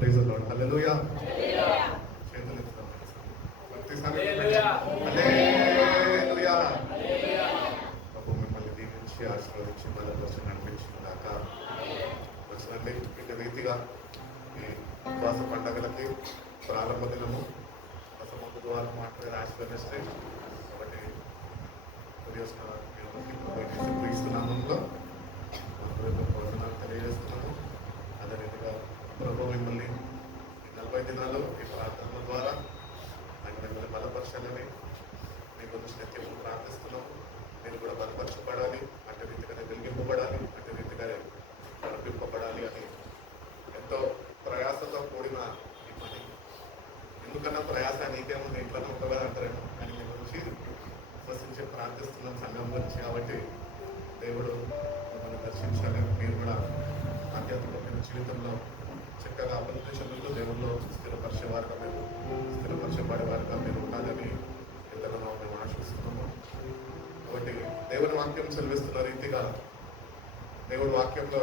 Praise the lord. హల్లెలూయా. చేతులు ఎత్తుదాం ప్రతిసారి. హల్లెలూయా. ప్రభు మిమ్మల్ని దీవించి ఆశీర్వదించి బలపరిచి నడిపించిన దాకా వచ్చినండి. ఇటు రీతిగా ఈ ఉపవాస పండగలకి ప్రారంభ దినము ఉపవాస ద్వారా మాట్లాడే ఆశీర్వదిస్తాయి. కాబట్టి క్రీస్తునామంలో భోజనాలు తెలియజేస్తున్నాము. అదే రీతిగా ప్రభు మిమ్మల్ని ఈ 40 దినాలు ఈ ప్రార్థనల ద్వారా ఆయన మిమ్మల్ని బలపరచాలని మీ గురించి నిత్యం ప్రార్థిస్తున్నాము. మీరు కూడా బలపరచబడాలి, అటు రీతిగానే వెలిగింపబడాలి, అటు రీతిగానే నడిపింపబడాలి అని ఎంతో ప్రయాసంతో కూడిన ఈ పని. ఎందుకన్నా ప్రయాస నీకేముంది, ఇంట్లోనే ఉంటుంది అంటారేమో, కానీ మీ గురించి విశ్వసించి ప్రార్థిస్తున్నాం సంఘం గురించి. కాబట్టి దేవుడు మిమ్మల్ని దర్శించాలని, మీరు కూడా ఆధ్యాత్మికమైన జీవితంలో చక్కగా అభివృద్ధి దేవుళ్ళు స్థిరపరిచేవారుగా మీరు స్థిరపరచబడేవారుగా మీరు ఉండాలని ఎంతగానో మేము ఆశిస్తున్నాము. కాబట్టి దేవుని వాక్యం సెలవిస్తున్న రీతిగా దేవుడి వాక్యంలో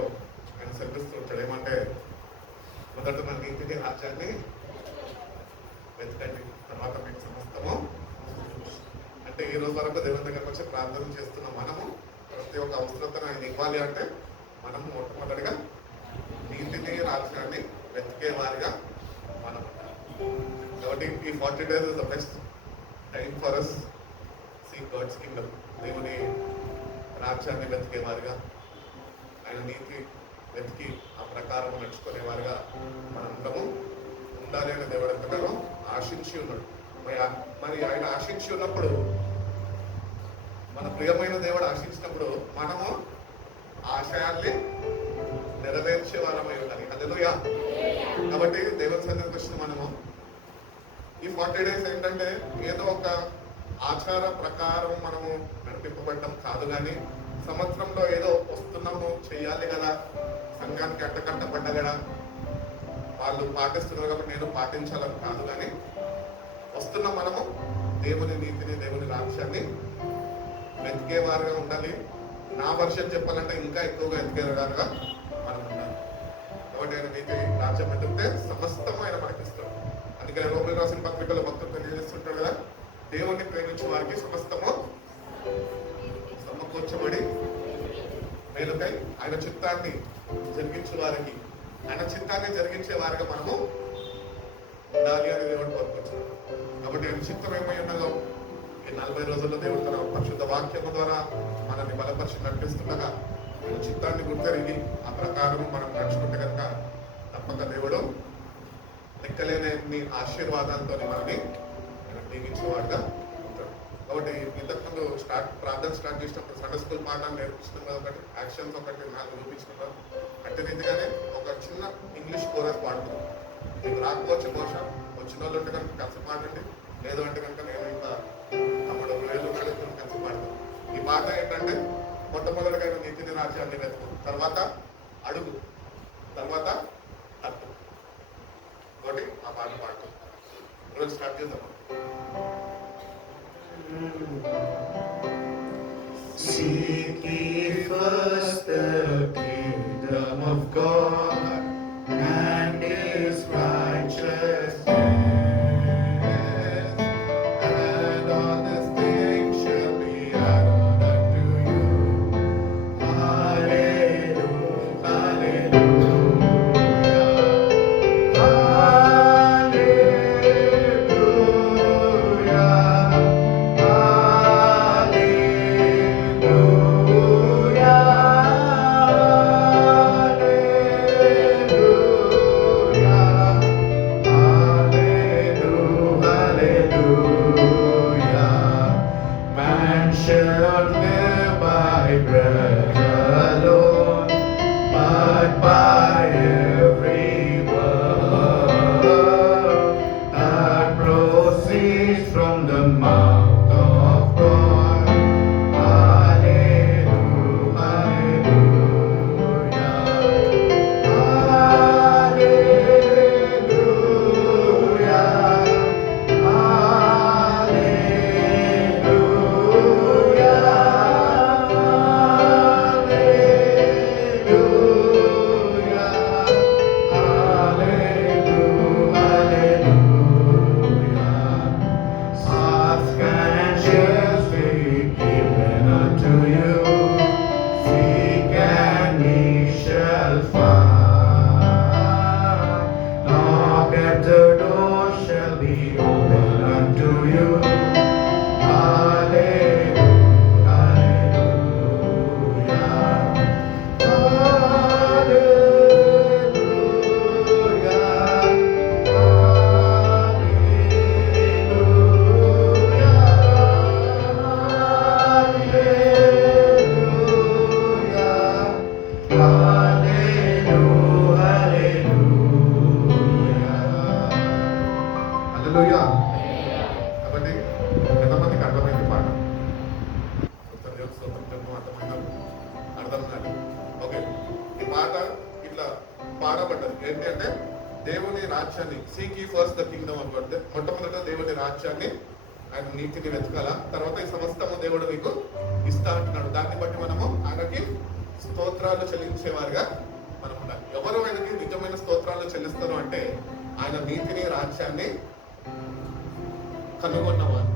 ఆయన సెలవిస్తుంటాడు. ఏమంటే మొదట నా నీతిని రాజ్యాన్ని వెతకండి, తర్వాత మీకు సమస్తము. అంటే ఈ రోజు వరకు దేవుని దగ్గరకు వచ్చి ప్రార్థన చేస్తున్న మనము ప్రతి ఒక్క అవసరతను ఆయన ఇవ్వాలి అంటే మనము మొట్టమొదటిగా నీతిని రాజ్యాన్ని వెతికే వారిగా మనం ఉండాలి. కాబట్టి ఈ 40 days is the best time for us seek God's kingdom. దేవుని రాజ్యాన్ని వెతికే వారిగా, ఆయన నీతి వెతికి ఆ ప్రకారం నడుచుకునేవారుగా మనందరము ఉండాలి అని దేవుడు ఎంతగానో ఆశించి ఉన్నాడు. మరి ఆయన ఆశించి ఉన్నప్పుడు, మన ప్రియమైన దేవుడు ఆశించినప్పుడు మనము ఆశయాల్ని నెరవేర్చే వారమై ఉండాలి. హల్లెలూయా. కాబట్టి దేవుని సన్నిధికి వచ్చిన మనము ఈ 40 days ఏంటంటే ఏదో ఒక ఆచార ప్రకారం మనము నడిపింపబడ్డం కాదు, కానీ సంవత్సరంలో ఏదో వస్తున్నాము చెయ్యాలి కదా, సంఘానికి అడ్డకట్టబడ్డ కదా, వాళ్ళు పాటిస్తున్నారు కాబట్టి నేను పాటించాలని కాదు, కానీ వస్తున్న మనము దేవుని నీతిని దేవుని రాజ్యాన్ని వెతికేవారుగా ఉండాలి. నా వర్షన్ చెప్పాలంటే ఇంకా ఎక్కువగా వెతికేవారుగా మనం ఉండాలి. కాబట్టి ఆయన నీతి రాజ్యం వెతికితే సమస్తం ఆయన మనకిస్తాడు. అందుకని రోమిలకు రాసిన పత్రికలో భక్తులు తెలియజేస్తుంటాడు కదా, దేవుణ్ణి ప్రేమించే వారికి సమస్తము సమకూర్చబడి మేలుకై ఆయన చిత్తాన్ని జరిగించే వారికి, ఆయన చిత్తాన్ని జరిగించే వారిగా మనము ఉండాలి అని దేవుడు కోరుకుంటున్నాడు. కాబట్టి ఆయన చిత్తం ఏమై ఉన్నదో ఈ 40 రోజుల్లో దేవుడు తన పరిశుద్ధ వాక్యము ద్వారా మనల్ని బలపరిచి నడిపిస్తుండగా ఆయన చిత్తాన్ని గుర్తెరిగి ఆ ప్రకారం మనం నడుచుకుంటే కనుక తప్పక దేవుడు లెక్కలేని ఆశీర్వాదాలతో మనల్ని దీవించేవాడుగా ఉంటాడు. కాబట్టి ఇంతకుముందు ప్రార్థన స్టార్ట్ చేసినప్పుడు సండే స్కూల్ పాఠాలు నేర్పిస్తున్నాం, ఒకటి యాక్షన్స్ ఒకటి 4 చూపించుకున్నాం. అట్టి రీతిగానే ఒక చిన్న ఇంగ్లీష్ కోరస్ పాడుతున్నాం. మీకు రాకపోవచ్చు, బహుశా వచ్చిన వాళ్ళు ఉంటే కనుక కలిసి పాడండి, లేదు అంటే కనుక నేను ఇంకా తమ్ముడు వేలు కలిసి పాడతాను. ఈ పాట ఏంటంటే మొట్టమొదటిగా నీతిని రాజ్యాన్ని వెతుకు, తర్వాత అడుగు, తర్వాత తట్టు. ఒకటి ఆ పాట పాడుతాం. రోజు స్టార్ట్ చేద్దాం. Seek ye first the kingdom of God and His righteousness, and all these things shall be added unto you. Hallelujah, hallelujah, hallelujah. ఉన్నది. ఏంటి అంటే దేవుని రాజ్యాన్ని, సీక్ యీ ఫస్ట్ ద కింగ్డమ్ అనుకుంటే మొట్టమొదట దేవుని రాజ్యాన్ని ఆయన నీతిని వెతకాల, తర్వాత ఈ సమస్తము దేవుడు నీకు ఇస్తా అంటున్నాడు. దాన్ని బట్టి మనము ఆయనకి స్తోత్రాలు చెల్లించేవారుగా మనం ఉండాలి. ఎవరు ఆయనకి నిజమైన స్తోత్రాలు చెల్లిస్తారు అంటే ఆయన నీతిని రాజ్యాన్ని కనుగొన్నవారు.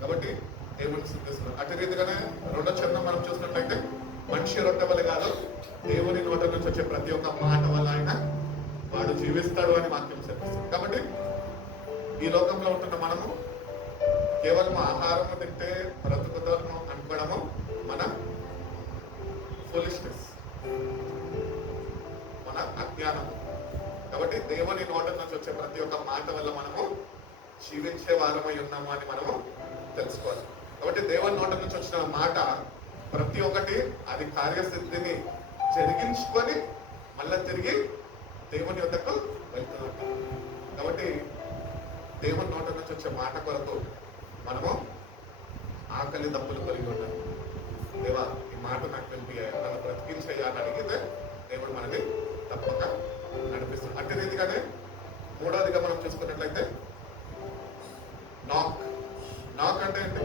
కాబట్టి దేవుని స్థుతిస్తున్నారు. అటు రీతిగానే రెండో చరణం మనం చూసినట్లయితే మనిషి రొట్టె వల్ల కాదు, దేవుని నోట నుంచి వచ్చే ప్రతి ఒక్క మాట వల్ల ఆయన వాడు జీవిస్తాడు అని వాక్యం చెప్పిస్తుంది. కాబట్టి ఈ లోకంలో ఉంటున్న మనము కేవలం ఆహారము తింటే బ్రతుకుతాము అనుకోవడము మన ఫూలిష్నెస్, మన అజ్ఞానము. కాబట్టి దేవుని నోట నుంచి వచ్చే ప్రతి ఒక్క మాట వల్ల మనము జీవించే వారమై ఉన్నాము అని మనము తెలుసుకోవాలి. కాబట్టి దేవుని నోట నుంచి వచ్చిన మాట ప్రతి ఒక్కటి అది కార్యసిద్ధిని జరిగించుకొని మళ్ళా తిరిగి దేవుని యొద్దకు వెళ్తున్నట్టు. కాబట్టి దేవుని నోట నుంచి వచ్చే మాట కొరకు మనము ఆకలి దప్పులు కలిగి ఉండాలి. దేవా ఈ మాట నాకు వినిపించాయా, నన్ను బ్రతికించయ్యా అని అడిగితే దేవుడు మనని తప్పక నడిపిస్తాడు. అట్టి రీతిగానే మూడవదిగా మనం చూసుకున్నట్లయితే నాక్. నాక్ అంటే ఏంటి?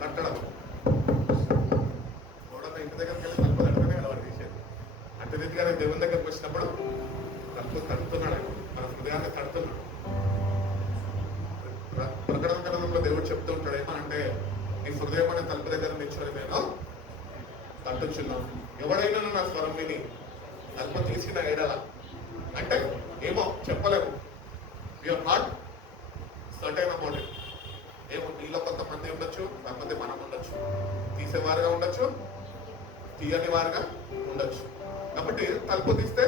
తట్టడం. మూడవ ఇంటి దగ్గరికి వెళ్ళి తలుపు తట్టడమే కదా వాడు తీసేది. అట్టి రీతిగానే దేవుని దగ్గరకు వచ్చినప్పుడు తలుపు తడుతున్నాడు, మన హృదయాన్ని తడుతున్నాడు. ప్రకటన గ్రంథంలో దేవుడు చెప్తూ ఉంటాడు ఏమనంటే, నీ హృదయం అనే తలుపు దగ్గర నిల్చొని నేను తట్టుచున్నాను, ఎవడైనా నా స్వరం విని తలుపు తీసిన ఎడల. అంటే ఏమో చెప్పలేము, you're not certain about it. ఏమో నీలో కొంతమంది ఉండొచ్చు, లేకపోతే మనం ఉండొచ్చు, తీసేవారుగా ఉండొచ్చు, తీయని వారుగా ఉండొచ్చు. కాబట్టి తలుపు తీస్తే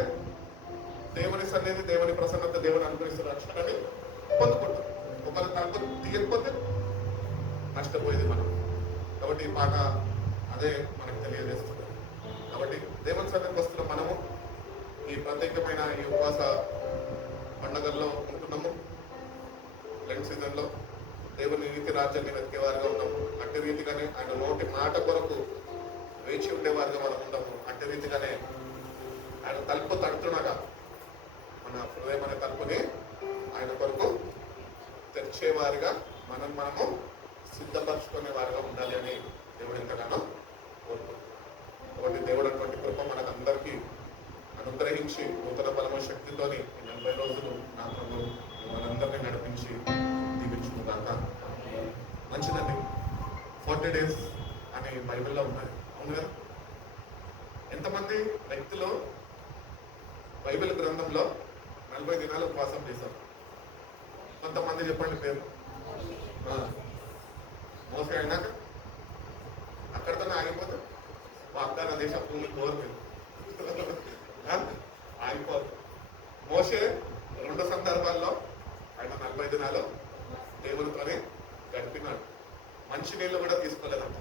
దేవుని సన్నిధి, దేవుని ప్రసన్నత, దేవుని అనుగ్రహిస్తున్న రక్షణని పొందుకుంటాం. ఒకవేళ తలుపు తీయకపోతే నష్టపోయేది మనం. కాబట్టి ఈ పాట అదే మనకు తెలియజేస్తుంది. కాబట్టి దేవుని సన్నిధికి వస్తున్న మనము ఈ ప్రత్యేకమైన ఈ ఉపవాస పండుగల్లో ఉంటున్నాము. లెంట్ సీజన్ లో దేవుని నీతి రాజ్యాన్ని వెతికేవారుగా ఉన్నాము. అట్టి రీతిగానే ఆయన నోటి మాట కొరకు వేచి ఉండేవారుగా మనం ఉన్నాము. అట్టి రీతిగానే ఆయన తలుపు తడుతుండగా మన హృదయం అనే తలుపుని ఆయన కొరకు తెరిచేవారిగా మనము సిద్ధపరచుకునే వారిగా ఉండాలి అని దేవుడు ఎంతగానో కోరుకుంటున్నాడు. కాబట్టి దేవుడు అటువంటి కృప మనకు అందరికీ అనుగ్రహించి నూతన బలమ శక్తితోని 40 రోజులు నా ప్రభు మనందరినీ నడిపించి దీవించును గాక. మంచిదండి. 40 days అని బైబిల్లో ఉన్నది, అవును కదా? ఎంతమంది వ్యక్తులు బైబిల్ గ్రంథంలో 40 దినాలు ఉపవాసం చేశారు? కొంతమంది చెప్పండి పేరు. మోసే అయినాక అక్కడితోనే ఆగిపోతే వాగ్దాన దేశ భూమి కోరు ఆగిపోదు. మోసే 2 సందర్భాల్లో ఆయన 40 దినాలు దేవునితోనే గడిపినాడు. మంచి నీళ్ళు కూడా తీసుకోలేదంట.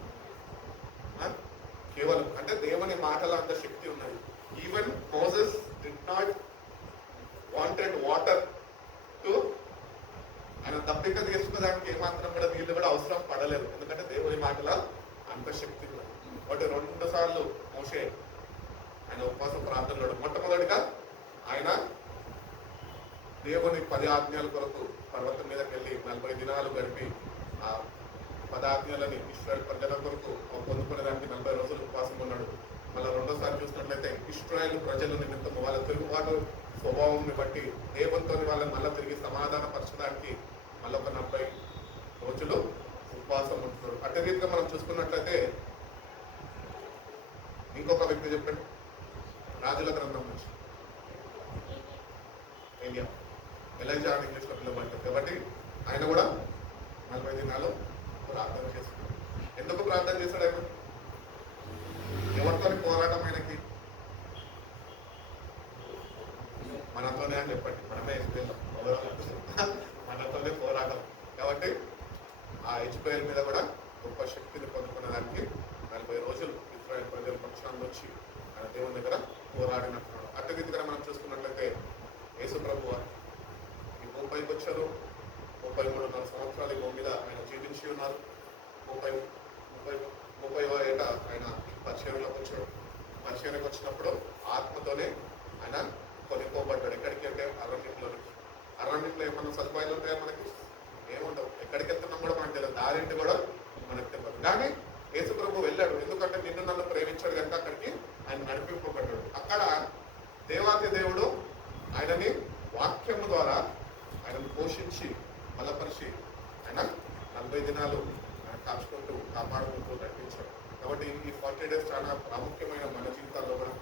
కేవలం అంటే దేవుని మాటలో అంత శక్తి ఉన్నది. Even Moses did not wanted water to, ఆయన దప్పిక తీసుకోవడానికి ఏమాత్రం కూడా నీళ్ళు కూడా అవసరం పడలేదు. ఎందుకంటే దేవుని మాటలో అంత శక్తి ఉన్నది. కాబట్టి 2 సార్లు మోసే ఆయన ఉపవాసం ప్రార్థనలో మొట్టమొదటిగా ఆయన దేవుని 10 ఆజ్ఞల కొరకు పర్వతం మీదకి వెళ్ళి 40 దినాలు గడిపి ఆ 10 ఆజ్ఞలని ఇశ్రాయేల్ ప్రజల కొరకు పొందుకునేదానికి 40 రోజులు ఉపవాసం ఉన్నాడు. మళ్ళీ రెండోసారి చూసినట్లయితే ఇశ్రాయేల్ ప్రజల నిమిత్తం వాళ్ళ తిరుగుబాటు స్వభావం బట్టి దేవునితో వాళ్ళని మళ్ళీ తిరిగి సమాధాన పరచడానికి మళ్ళీ ఒక 40 రోజులు ఉపవాసం ఉంటున్నారు. అదే రీతిగా మనం చూసుకున్నట్లయితే ఇంకొక వ్యక్తి చెప్పండి, రాజుల గ్రంథం నుంచి ఎలైజా అని ఇంగ్లీష్లో పిలవబడతారు. కాబట్టి ఆయన కూడా 40 దినాలు ప్రార్థన చేస్తున్నాడు. ఎందుకు ప్రార్థన చేశాడు ఆయన? ఎవరితో పోరాటం ఆయనకి? మనతోనే అని చెప్పండి, మనమే మనతోనే పోరాటం. కాబట్టి ఆ హెచ్పిఎల్ మీద కూడా గొప్ప శక్తిని పొందుకునేదానికి 40 రోజులు ఇజ్రాయెల్ ప్రజల పక్షాన్ని వచ్చి ఆయన దేవుని దగ్గర పోరాడినట్టున్నాడు. అట్టి రీతిగా మనం చూసుకున్నట్లయితే యేసు ప్రభు ఈ భూమిపైకి వచ్చారు. 33.5 సంవత్సరాలు ఈ భూమి మీద ఆయన జీవించి ఉన్నారు. 30వ ఏట ఆయన పరిచయంలోకి వచ్చాడు. పరిచయానికి వచ్చినప్పుడు ఆత్మతోనే ఆయన కొనుక్కోబడ్డాడు. ఎక్కడికి అంటే అరణ్యంలోనికి. అరణ్యంలో ఏమన్నా సదుపాయాలు ఉంటాయా మనకి? ఏముండవు. ఎక్కడికి వెళ్తున్నాం కూడా మనకు తెలియదు, దారింటి కూడా మనకు తెలియదు. కానీ యేసు ప్రభు వెళ్ళాడు, ఎందుకంటే నిన్ను నన్ను ప్రేమించాడు కనుక అక్కడికి ఆయన నడిపింపబడ్డాడు. అక్కడ దేవాతి దేవుడు ఆయనని వాక్యము ద్వారా ఆయనను పోషించి బలపరిచి ఆయన 40 దినాలు కాచుకుంటూ కాపాడుకుంటూ నడిపించాడు. కాబట్టి ఈ 40 days చాలా ప్రాముఖ్యమైన మన జీవితాల్లో కూడా.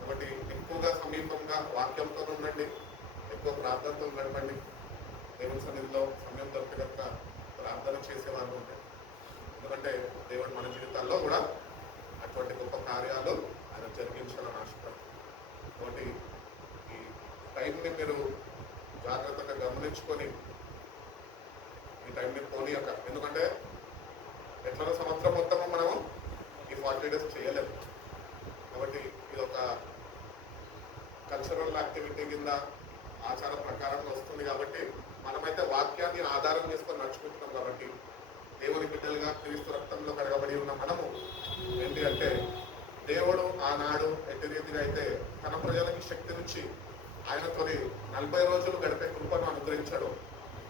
కాబట్టి ఎక్కువగా సమీపంగా వాక్యంతో ఉండండి, ఎక్కువ ప్రార్థనతో గడపండి. దేవుని సన్నిధిలో సమయం దొరికితే కనుక ప్రార్థన చేసేవాళ్ళు ఉంటాయి. ఎందుకంటే దేవుడు మన జీవితాల్లో కూడా అటువంటి గొప్ప కార్యాలు ఆయన జరిగించాలని ఆశపడతారు. కాబట్టి ఈ టైంని మీరు జాగ్రత్తగా గమనించుకొని ఈ టైంని పోనీయక. ఎందుకంటే ఎట్లా సంవత్సరం మొత్తము మనము ఈ 40 days చేయలేము. కాబట్టి ఇది ఒక కల్చరల్ యాక్టివిటీ కింద ఆచార ప్రకారంగా వస్తుంది. కాబట్టి మనమైతే వాక్యాన్ని ఆధారం చేసుకొని నడుచుకుంటున్నాం. కాబట్టి దేవుని బిడ్డలుగా క్రీస్తు రక్తంలో కడగబడి ఉన్న మనము ఏంటి అంటే, దేవుడు ఆనాడు ఎట్టి రీతిగా అయితే తన ప్రజలకి శక్తి నుంచి ఆయనతోని 40 రోజులు గడిపే కృపను అనుగ్రహించాడు,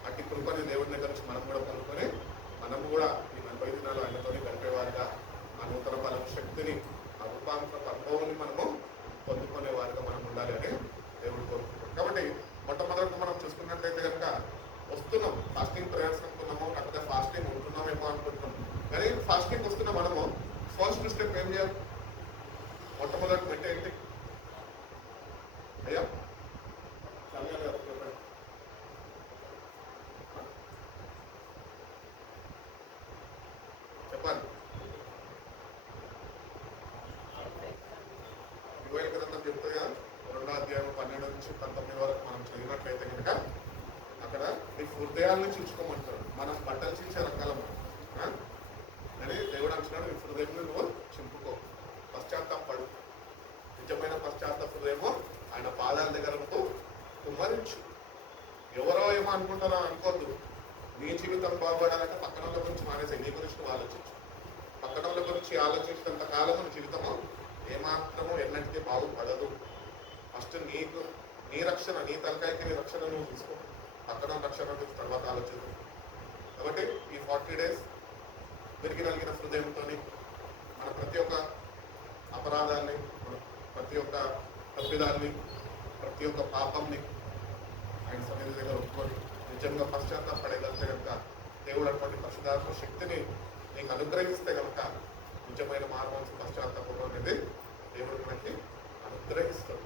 అట్టి కృపని దేవుడి దగ్గర నుంచి మనం కూడా పొందుకొని మనము కూడా ఈ 40 దినాలు ఆయనతోని గడిపేవారుగా ఆ నూతన బలం శక్తిని ఆ రూపాంతర అనుభవాన్ని మనము పొందుకునే వారిగా మనం ఉండాలి అని దేవుడు కోరుకుంటున్నాం. కాబట్టి మొట్టమొదటి మనం చూసుకున్నట్లయితే కనుక వస్తున్నాం, ఫాస్టింగ్ ప్రేయర్స్ అనుకున్నాము, లేకపోతే ఫాస్టింగ్ ఉంటున్నామేమో అనుకుంటున్నాం. కానీ ఫాస్టింగ్ వస్తున్న మనము ఫస్ట్ స్టెప్ ఏం చేయాలి? మొట్టమొదటి మెట్టు ఏంటి అయ్యా? చెప్పాలి. యువైల గ్రంథం చెప్తే 2వ అధ్యాయం 12 నుంచి 19 వరకు మనం చదివినట్లయితే కనుక అక్కడ నీ హృదయాలను చూసుకోమంటాడు. మనం బట్టలు చీల్చే రకాలము అని దేవుడు అంటున్నాడు, నీ హృదయంలో నువ్వు చింపుకో, పశ్చాత్తాపడు. నిజమైన పశ్చాత్తాప హృదయము ఆయన పాదాల దగ్గర నువ్వు కుమ్మరించు. ఎవరో ఏమో అనుకుంటారో అనుకోద్దు. నీ జీవితం బాగుపడాలంటే పక్కన వాళ్ళ గురించి మానేసాయి, నీ గురించి నువ్వు ఆలోచించు. పక్కన వాళ్ళ గురించి ఆలోచించినంత కాలము నీ జీవితము ఏమాత్రము ఎన్నటికీ బాగుపడదు. ఫస్ట్ నీకు నీ రక్షణ, నీ తలకాయకి నీ రక్షణ నువ్వు తీసుకో, పక్కన రక్షణ గురించి తర్వాత ఆలోచించు. కాబట్టి ఈ 40 days విరిగి నలిగిన హృదయంతో మన ప్రతి ఒక్క అపరాధాన్ని, మన ప్రతి ఒక్క తప్పిదాన్ని, ప్రతి ఒక్క పాపంని ఆయన సన్నిధి దగ్గర ఒప్పుకొని నిజంగా పశ్చాత్తాపడగలిగితే కనుక దేవుడు అటువంటి పరిశుద్ధాత్మ శక్తిని నీకు అనుగ్రహిస్తే కనుక నిజమైన మానవాంశ పశ్చాత్తాపం అనేది దేవుడు మనకి అనుగ్రహిస్తాడు.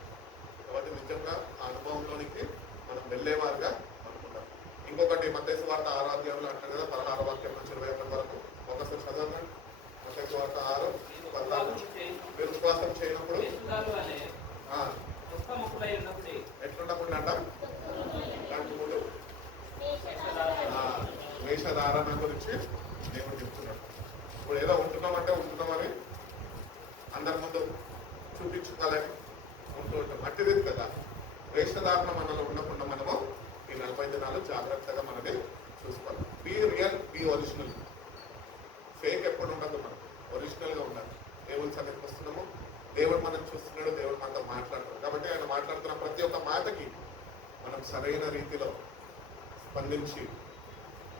కాబట్టి నిజంగా ఆ అనుభవంలోనికి మనం వెళ్ళేవారుగా అనుకుంటాం. ఇంకొకటి మత్తయి సువార్త 6వ అధ్యాయంలో అంటారు కదా, 16వ వాక్యం నుంచి 21 వరకు ఒకసారి చదవండి. మత్తయి సువార్త 6:16 మీరు ఉపవాసం చేయనప్పుడు ఎట్లుండకుండా అంట దానికి ముందు వేషధారణ గురించి దేవుడు చెప్తున్నాడు. ఇప్పుడు ఏదో ఉంటున్నామంటే ఉంటున్నామని అందరి ముందు చూపించుకోవాలని ఉంటూ ఉంటాం. అట్టిది కదా, వేషధారణ మనలో ఉండకుండా మనము ఈ 40 దినాలు జాగ్రత్తగా మనది చూసుకోవాలి. Be real, be original. Fake ఎప్పుడు ఉండదు, మనం ఒరిజినల్గా ఉండాలి. దేవుని సన్నిధికి వస్తున్నాము, దేవుడు మనం చూస్తున్నాడు, దేవుడు మనతో మాట్లాడుతున్నాడు. కాబట్టి ఆయన మాట్లాడుతున్న ప్రతి ఒక్క మాటకి మనం సరైన రీతిలో స్పందించి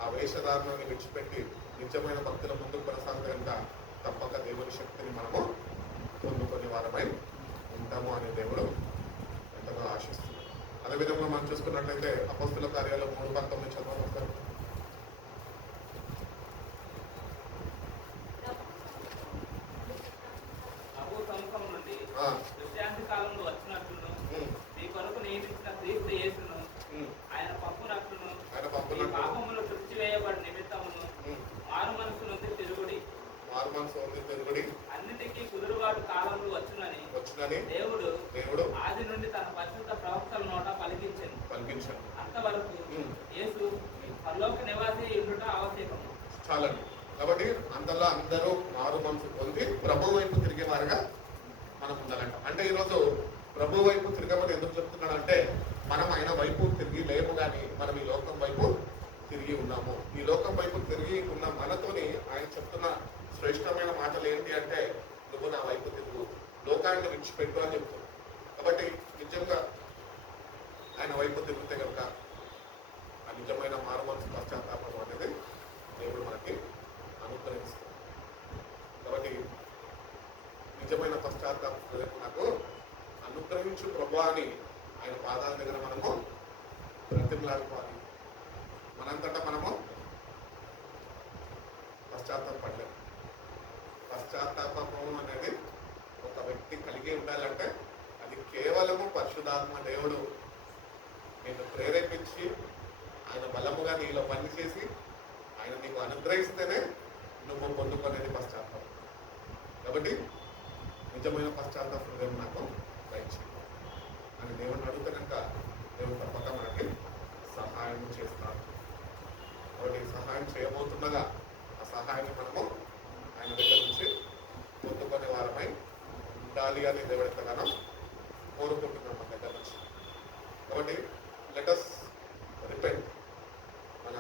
ఆ వేషధారణని విడిచిపెట్టి నిజమైన భక్తుల ముందుకు కొనసాగితే కనుక తప్పక దేవుని శక్తిని మనము పొందుకొని వారమై ఉంటాము అని దేవుడు ఎంతగా ఆశిస్తున్నాడు. అదేవిధంగా మనం చూసుకున్నట్లయితే అపొస్తలుల కార్యాలు 3:19 చదవడం. విశ్రాంతి కాలంలో వచ్చినట్లును మీ కొరకు నియమించిన క్రీస్తు యేసును ఆయన పంపునట్లును పాపములు తుడిచివేయబడి నిమిత్తమును మారు మనసు నుండి తిరుగుడి అన్నిటికీ కుదురుబాటు కాలంలో వచ్చునని దేవుడు ఆది నుండి తన పరిశుద్ధ ప్రవక్తల నోట పలికించాను. అంతవరకు యేసు పరలోక నివాసి ఉండుట ఆవశ్యకము. చాలండి. కాబట్టి అంతలో అందరూ మారు మనసు పొంది ప్రభు వైపు తిరిగేవారుగా మనం ఉండాలంట. అంటే ఈరోజు ప్రభు వైపు తిరగమని ఎందుకు చెప్తున్నాడు అంటే, మనం ఆయన వైపు తిరిగి లేము, కానీ మనం ఈ లోకం వైపు తిరిగి ఉన్నాము. ఈ లోకం వైపు తిరిగి ఉన్న మనతోని ఆయన చెప్తున్న శ్రేష్టమైన మాటలు ఏంటి అంటే, నువ్వు నా వైపు తిరుగు, లోకాన్ని విడిచిపెట్టు అని చెప్తున్నాడు. కాబట్టి నిజ నిజంగా ఆయన వైపు తిరిగితే కనుక ఆ నిజమైన మారుమనసు పశ్చాత్తాపం అనేది దేవుడు మనకి అనుగ్రహిస్తాడు. కాబట్టి నిజమైన పశ్చాత్తాపం నాకు అనుగ్రహించు ప్రభువా అని ఆయన పాదాల దగ్గర మనము బ్రతిమలాడుకోవాలి. మనంతటా మనము పశ్చాత్తాపడలేము. పశ్చాత్తాపము అనేది ఒక వ్యక్తి కలిగి ఉండాలంటే అది కేవలము పరిశుద్ధాత్మ దేవుడు నేను ప్రేరేపించి ఆయన బలముగా నీలో పనిచేసి ఆయన నీకు అనుగ్రహిస్తేనే నువ్వు పొందుకునేది పశ్చాత్తాపం. కాబట్టి నిజమైన పశ్చాత్తాప హృదయం నాకు దయచేయి అని దేవుడిని అడిగితే కనుక దేవుడు తప్పక మనకి సహాయం చేస్తాడు. కాబట్టి సహాయం చేయబోతుండగా ఆ సహాయాన్ని మనము ఆయన దగ్గర నుంచి పొందుకునే వారమై ఉండాలి అని దేవుడు ఎంతగానో కోరుకుంటున్నాం మన దగ్గర నుంచి. కాబట్టి లెటస్ రిపెంట్. మన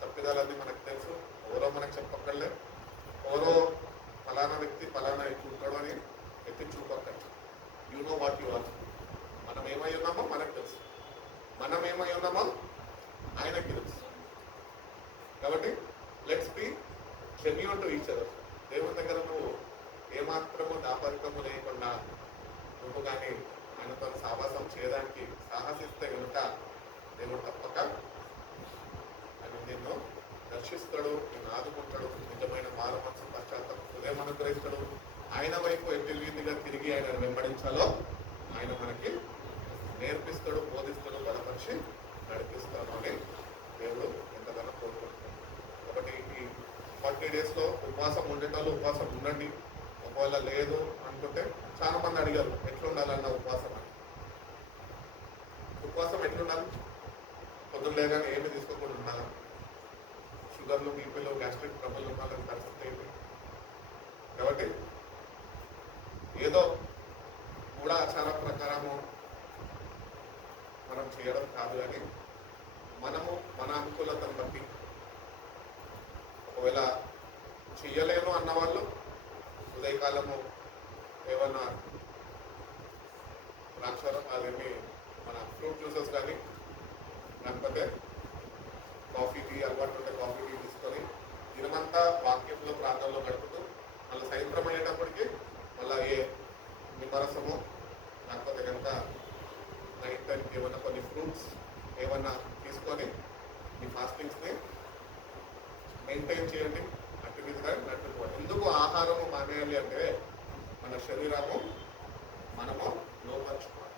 తప్పిదాలన్నీ మనకు తెలుసు, ఎవరో మనకు చెప్పక్కర్లే, ఎవరో ఫలానా వ్యక్తి ఫలానా ఎత్తి ఉంటాడు అని ఎత్తి చూపక్కర్లే. You know what you are. మనం ఏమై ఉన్నామో మనకు తెలుసు, మనం ఏమై ఉన్నామో ఆయనకి తెలుసు. కాబట్టి let's be genuine to each other. దేవుని దగ్గర నువ్వు ఏమాత్రము దాపరికము లేకుండా నువ్వు కానీ ఆయనతో సావాసం చేయడానికి సాహసిస్తే కనుక దేవుడు తప్పక ఆయన నిన్ను దర్శిస్తాడు, నిన్ను ఆదుకుంటాడు, నిజమైన మారు మనసు పశ్చాత్తాపం హృదయం అనుగ్రహిస్తాడు. ఆయన వైపు ఎట్టి రీతిగా తిరిగి ఆయన వెంబడించాలో ఆయన మనకి నేర్పిస్తాడు, బోధిస్తాడు, బలపరిచి నడిపిస్తాడు అని దేవుడు ఎంతగానో కోరుకుంటున్నాడు. కాబట్టి ఈ 40 days ఉపవాసం ఉండేటోళ్ళు ఉపవాసం ఉండండి. ఒకవేళ లేదు అనుకుంటే చాలా మంది అడిగారు ఎట్లుండాలన్న ఉపవాసం అని. ఉపవాసం ఎట్లుండాలి? పొద్దున్న లేగానే ఏమి తీసుకోకుండా ఉండాలి. షుగర్లు, బీపీలు, గ్యాస్ట్రిక్ ట్రబుల్ ఉండాలని పరిస్థితి ఏంటి? కాబట్టి ఏదో కూడా ఆచార ప్రకారము మనం చేయడం కాదు, కానీ మనము మన అనుకూలతను బట్టి ఒకవేళ చెయ్యలేను అన్నవాళ్ళు ఉదయకాలము ఏమన్నా అదేమి మన ఫ్రూట్ జ్యూసెస్ కానీ లేకపోతే కాఫీ టీ అలవాటు ఉంటే కాఫీ టీ తీసుకొని దినమంతా వాక్యంలో ప్రాంతాల్లో గడుపుతూ మళ్ళీ సాయంత్రం అయ్యేటప్పటికి మళ్ళీ ఏ నిమ్మరసము లేకపోతే కనుక నైట్ టైంకి ఏమన్నా కొన్ని ఫ్రూట్స్ ఏమన్నా తీసుకొని మీ ఫాస్టింగ్స్ని మెయింటైన్ చేయండి. అటు విధంగా నట్టుకోండి. ఎందుకు ఆహారము మానేయాలి అంటే మన శరీరము మనము లోపరుచుకోవాలి.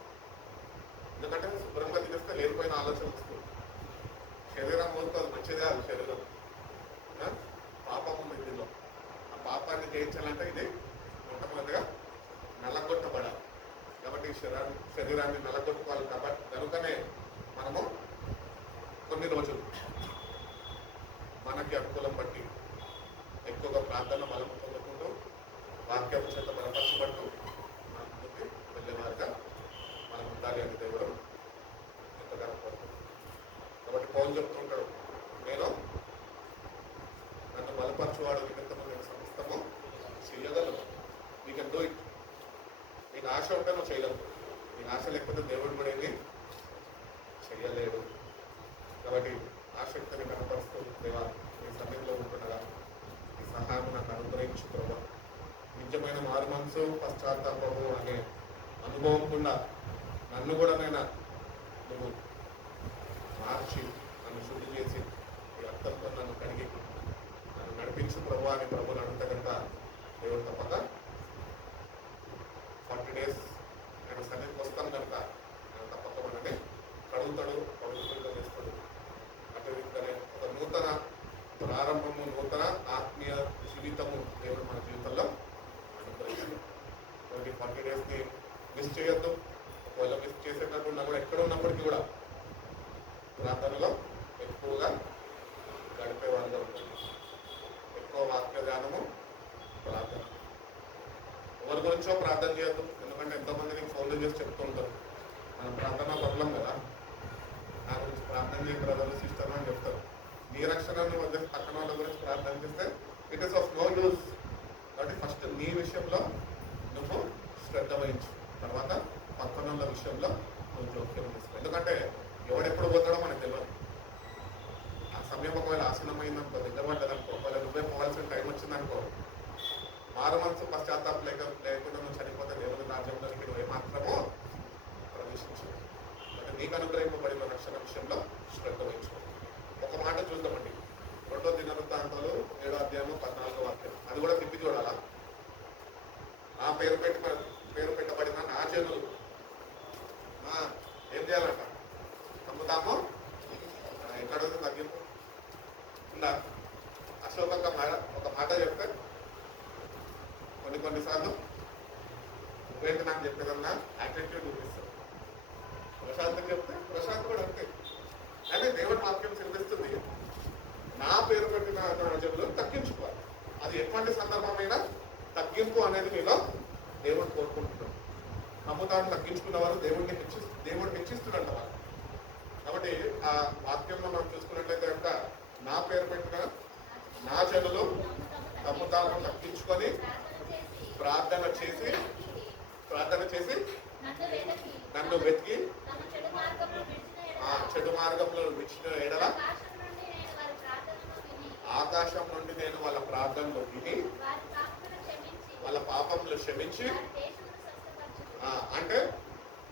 ఎందుకంటే శుభ్రంగా తినేస్తే లేనిపోయిన ఆలోచన వస్తుంది. శరీరం ఊరుకోదు, మంచిదే అది శరీరం. పాపం ఉంది దీనిలో. ఆ పాపాన్ని జయించాలంటే ఇది మొట్టమొదటిగా నల్లగొట్టబడాలి. కాబట్టి శరీరాన్ని నల్లగొట్టుకోవాలి. కాబట్టి కనుకనే మనము కొన్ని రోజులు మనకి అనుకూలం బట్టి ఎక్కువగా ప్రార్థన బలం పొందుకుంటూ వాక్యం చేత బలపరచబడుతూ మన ముందుకి వెళ్ళేవారుగా మనం ఉండాలి అని దేవుడు ఎంతగానో కోరుకుంటున్నాడు. కాబట్టి పౌలు చెప్తుంటాడు, నేను నన్ను బలపరచువాడు నిమిత్తము నేను సమస్తము చేయగలను. You can do it. నీకు ఆశ ఉంటే నువ్వు చేయగలవు. నీకు ఆశ లేకపోతే దేవుడు కూడా ఏమి చేయలేడు. కాబట్టి ఆసక్తిని కనపరుస్తూ దేవా నీ సన్నిధిలో ఉంటుండగా ఈ సహాయం నాకు అనుగ్రహించు ప్రభా. నిజమైన మారు మనసు పశ్చాత్తాపము అనే అనుభవం కూడా నన్ను కూడా నువ్వు మార్చి నన్ను శుద్ధి చేసి ఈ రక్తంతో నన్ను కడిగి నన్ను నడిపించు ప్రభు అని ప్రభుని అడుగుతా కనుక దేవుడు తప్పక 40 days ఆయన సన్నిధికి వస్తాను కనుక ఆయన తప్పక మనని కడుగుతాడు, పవిత్రంగా చేస్తాడు. అదేవిధంగానే ఒక నూతన ప్రారంభము, నూతన ఆత్మీయ జీవితము దేవుడు మన జీవితంలో అనుగ్రహిస్తాడు. 40 days మిస్ చేయొద్దు. ఒకవేళ మిస్ చేసేటట్టున్నా కూడా ఎక్కడ ఉన్నప్పటికీ కూడా ప్రార్థనలో ఎక్కువగా గడిపేవారుగా ఉంటుంది. ఎక్కువ వాక్య ధ్యానము, ప్రార్థన. ఎవరి గురించో ప్రార్థన చేయొద్దు. ఎందుకంటే ఎంతోమంది నీకు ఫోన్లు చేసి చెప్తూ ఉంటారు, మనం ప్రార్థన పడలేం కదా, నా గురించి ప్రార్థన చేయ బ్రదర్ సిస్టర్ అని చెప్తారు. నీ రక్షణను వదిలేసి పక్కన వాళ్ళ గురించి ప్రార్థన చేస్తే it is of no use. కాబట్టి ఫస్ట్ నీ విషయంలో నువ్వు శ్రద్ధ వహించు, తర్వాత పక్కన వాళ్ళ విషయంలో నువ్వు జోక్యం తీసుకో. ఎందుకంటే ఎవడెప్పుడు పోతాడో మనకు తెలియదు. ఆ సమయం ఒకవేళ ఆసనమైందనుకో, దగ్గర పడ్డదనుకో, ఒకవేళ నువ్వే పోవాల్సిన టైం వచ్చిందనుకో, మారు మనసు పశ్చాత్తాపం లేకుండా నువ్వు చనిపోతే దేవుని రాజ్యంలోనికి నువ్వు ఏమాత్రమో ప్రవేశించు. అంటే నీకు అనుగ్రహింపబడిన రక్షణ విషయంలో శ్రద్ధ వహించు. ఒక మాట చూద్దామండి, 2 దినవృత్తాంతాలు 7వ అధ్యాయం 14వ వాక్యం. అది కూడా తిప్పి చూడాలా. నా పేరు పెట్టబడిన నా జనులు ఏం చేయాలంట? నమ్ముతాము. ఎక్కడ తగ్గింపు ఉందా? అశోక్ ఒక మాట చెప్తే కొన్నిసార్లు నువ్వేంటి నాకు చెప్పేదన్నా యాటిట్యూడ్ చూపిస్తావు. ప్రశాంత్ చెప్తే ప్రశాంత్ కూడా అంతే. కానీ దేవుడి వాక్యం చదివిస్తుంది, నా పేరు పెట్టిన రాజ్యంలో తగ్గించుకోవాలి. అది ఎటువంటి సందర్భమైనా తగ్గింపు అనేది మీలో దేవుడు కోరుకుంటున్నాడు. నమ్ముతాను తగ్గించుకున్న వారు దేవుడు హెచ్చిస్తున్నాడు వాళ్ళు. కాబట్టి ఆ వాక్యంలో మనం చూసుకున్నట్లయితే కనుక నా పేరు పెట్టిన నా జనులు నమ్ముతాను తగ్గించుకొని ప్రార్థన చేసి నన్ను వెతికి చెడు మార్గంలో విడిచిన ఎడల ఆకాశం నుండి నేను వాళ్ళ ప్రార్థనలో విని వాళ్ళ పాపంలో క్షమించి, అంటే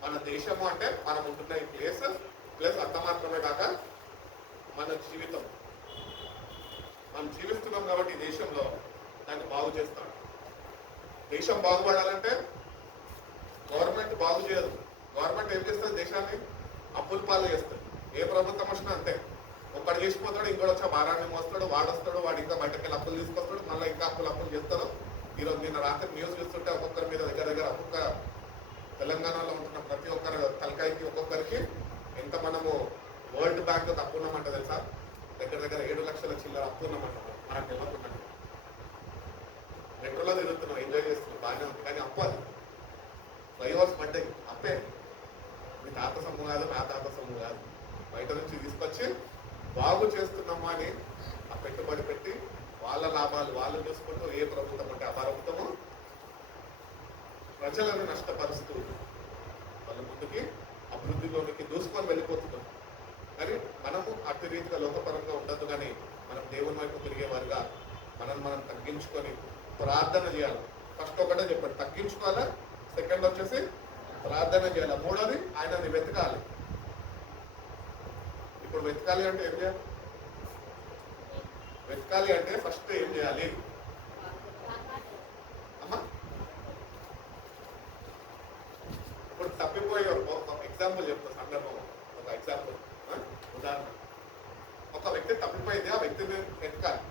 మన దేశము అంటే మనం ఉంటున్న ఈ ప్లేస్ అంత మాత్రమే కాక మన జీవితం, మనం జీవిస్తున్నాం కాబట్టి ఈ దేశంలో దాన్ని బాగు చేస్తాడు. దేశం బాగుపడాలంటే గవర్నమెంట్ బాగు చేయదు. గవర్నమెంట్ ఏం చేస్తుంది? దేశాన్ని అప్పుల పాలు చేస్తుంది. ఏ ప్రభుత్వం వచ్చినా అంతే. ఒక్కడు చేసిపోతాడు, ఇంకోటి వచ్చా భారాన్ని మోస్తాడు, వాడొస్తాడు, వాడు ఇంకా బయటకెళ్ళి అప్పులు తీసుకొస్తాడు, మళ్ళీ ఇంకా అప్పులు చేస్తాడు. ఈరోజు నిన్న రాత్రి న్యూస్ చూస్తుంటే ఒక్కొక్కరి మీద దగ్గర ఒక్కొక్క తెలంగాణలో ఉంటున్న ప్రతి ఒక్కరు తలకాయకి ఒక్కొక్కరికి ఎంత మనము వరల్డ్ బ్యాంక్ అప్పు ఉన్నామంట తెలుసా? దగ్గర 7 లక్షల చిల్లర అప్పు ఉన్నామంట. మనకు తెలియకుండా మెట్రోలో తిరుగుతున్నాం, ఎంజాయ్ చేస్తున్నాం, బాగానే ఉంది. కానీ అప్పు అది ఫ్లైఓవర్స్ పడ్డాయి, అప్పే. మీ తాత సొమ్ము కాదు, నా తాత సొమ్ము కాదు. బయట నుంచి తీసుకొచ్చి బాగు చేస్తున్నాము అని ఆ పెట్టుబడి పెట్టి వాళ్ళ లాభాలు వాళ్ళు చూసుకుంటూ ఏ ప్రభుత్వం అంటే ఆ ప్రభుత్వము ప్రజలను నష్టపరుస్తూ వాళ్ళ ముందుకి అభివృద్ధిలోనికి దూసుకొని వెళ్ళిపోతున్నాం. కానీ మనము అట్టి రీతిగా లోకపరంగా ఉండదు, కానీ మనం దేవుని వైపు తిరిగేవారుగా మనం తగ్గించుకొని ప్రార్థన చేయాలి. ఫస్ట్ ఒకటే చెప్పండి, తగ్గించుకోవాలా. సెకండ్ వచ్చేసి ప్రార్థన చేయాలి. మూడోది ఆయనని వెతకాలి. ఇప్పుడు వెతకాలి అంటే ఏం చేయాలి? వెతకాలి అంటే ఫస్ట్ ఏం చేయాలి అమ్మా? ఇప్పుడు తప్పిపోయే ఒక ఎగ్జాంపుల్ చెప్తా, సందర్భం, ఒక ఎగ్జాంపుల్, ఉదాహరణ. ఒక వ్యక్తి తప్పిపోయింది, ఆ వ్యక్తిని వెతకాలి.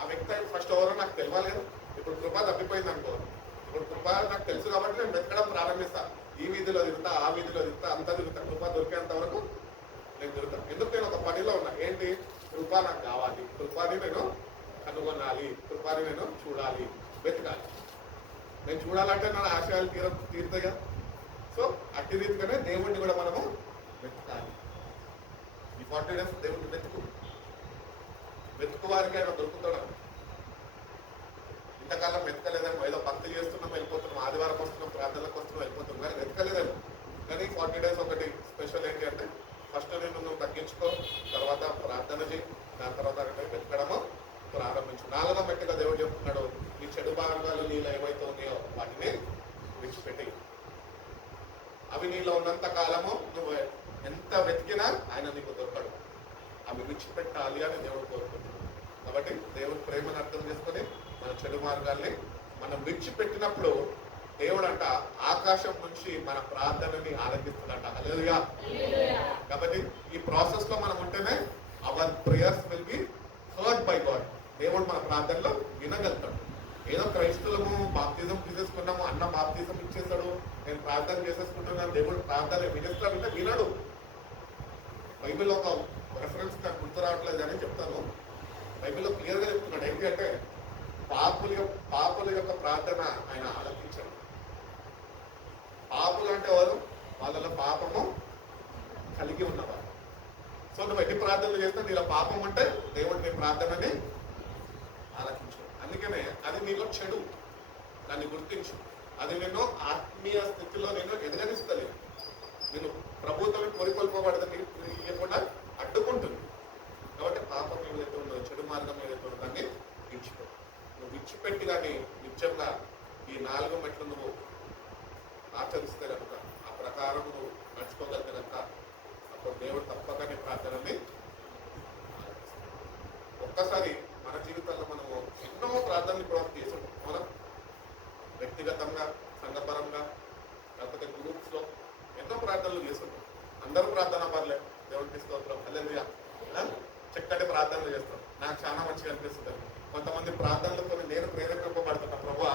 ఆ వ్యక్తి ఫస్ట్ ఎవరో నాకు తెలియాలి కదా. ఇప్పుడు కృప తప్పిపోయింది అనుకో, ఇప్పుడు కృప నాకు తెలుసు కాబట్టి నేను వెతకడం ప్రారంభిస్తాను. ఈ వీధిలో తిరుగుతా, ఆ వీధిలో తిరుగుతా, అంతా తిరుగుతా. కృప దొరికేంత వరకు నేను తిరుగుతాను. ఎందుకు? నేను ఒక పనిలో ఉన్నా. ఏంటి? కృప నాకు కావాలి, కృపాని నేను కనుగొనాలి, కృపాని నేను చూడాలి, వెతకాలి. నేను చూడాలంటే నా ఆశయాలు తీరుతాయి. సో అట్టి రీతిగానే దేవుడిని కూడా మనము వెతకాలి. ఈ 40 days దేవుడిని వెతుకు వారికి ఆయన దొరుకుతాడు. ఇంతకాలం వెతకలేదేమో, ఏదో భక్తి చేస్తున్నాం వెళ్ళిపోతున్నాం, ఆదివారం వస్తున్నాం, ప్రార్థనలకు వస్తున్నాం వెళ్ళిపోతున్నాం, కానీ వెతకలేదేమో. కానీ 40 days ఒకటి స్పెషల్ ఏంటి అంటే, ఫస్ట్ నువ్వు తగ్గించుకో, తర్వాత ప్రార్థన చేయి, దాని తర్వాత వెతకడము ప్రారంభించు. 4వ మెట్టుగా దేవుడు చెప్తున్నాడు, నీ చెడు భాగాలు నీలో ఏవైతే ఉన్నాయో వాటిని విడిచిపెట్టి. అవి నీలో ఉన్నంత కాలము నువ్వు ఎంత వెతికినా ఆయన నీకు దొరకడు. అవి విడిచిపెట్టాలి అని దేవుడు కోరుకుంటున్నాడు. కాబట్టి దేవుడి ప్రేమను అర్థం చేసుకొని మన చెడు మార్గాల్ని మనం విడిచిపెట్టినప్పుడు దేవుడు అంట ఆకాశం నుంచి మన ప్రార్థనని ఆనందిస్తున్నాడంట. హల్లెలూయా. కాబట్టి ఈ ప్రాసెస్ లో మనం ఉంటేనే our prayers will be heard by God. దేవుడు మన ప్రార్థనలో వినగలుగుతాడు. ఏదో క్రైస్తవులము బాప్తిజం తీసేసుకున్నాము, అన్న బాప్తిజం ఇచ్చేస్తాడు, నేను ప్రార్థన చేసేసుకుంటున్నాను, దేవుడు ప్రార్థన వినిస్తాడంటే వినడు. బైబిల్ ఒక రెఫరెన్స్ నాకు గుర్తు రావట్లేదు అని చెప్తాను. బైబిల్లో క్లియర్గా చెప్తున్నాడు ఏంటి అంటే, పాపుల యొక్క ప్రార్థన ఆయన ఆలకించాడు. పాపులు అంటే వారు వాళ్ళలో పాపము కలిగి ఉన్నవారు. సో నువ్వు ఎన్ని ప్రార్థనలు చేస్తే నీలో పాపం అంటే దేవుడు నీ ప్రార్థనని ఆలకించాడు. అందుకనే అది నీలో చెడు, దాన్ని గుర్తించు. అది నేను ఆత్మీయ స్థితిలో నేను ఎదగనిస్తలేదు. నేను ప్రభుత్వం కోరికొల్పబడదని ఇవ్వకుండా అడ్డుకుంటుంది. కాబట్టి పాపం ఏదైతే ఉందో, చెడు మార్గం ఏదైతే ఉందో దాన్ని విడిచిపెట్టు. నువ్వు విడిచిపెట్టి కానీ నిత్యంగా ఈ 4 మెట్లు నువ్వు ఆచరిస్తే కనుక, ఆ ప్రకారం నువ్వు నడుచుకోగలిగితే కనుక, అప్పుడు దేవుడు తప్పక నీ ప్రార్థనని ఒక్కసారి మన జీవితంలో మనము ఎన్నో ప్రార్థనలు కూడా చేసాం. మనం వ్యక్తిగతంగా, సంఘపరంగా, లేకపోతే గ్రూప్స్లో ఎన్నో ప్రార్థనలు చేస్తుంటాం. అందరూ ప్రార్థన పర్లే, దేవుడికి స్తోత్రం, హల్లెలూయా, చక్కటి ప్రార్థనలు చేస్తాం. నాకు చాలా మంచిగా అనిపిస్తుంది. కొంతమంది ప్రార్థనలతో నేను ప్రేరేపింపబడుతున్నా, ప్రభువా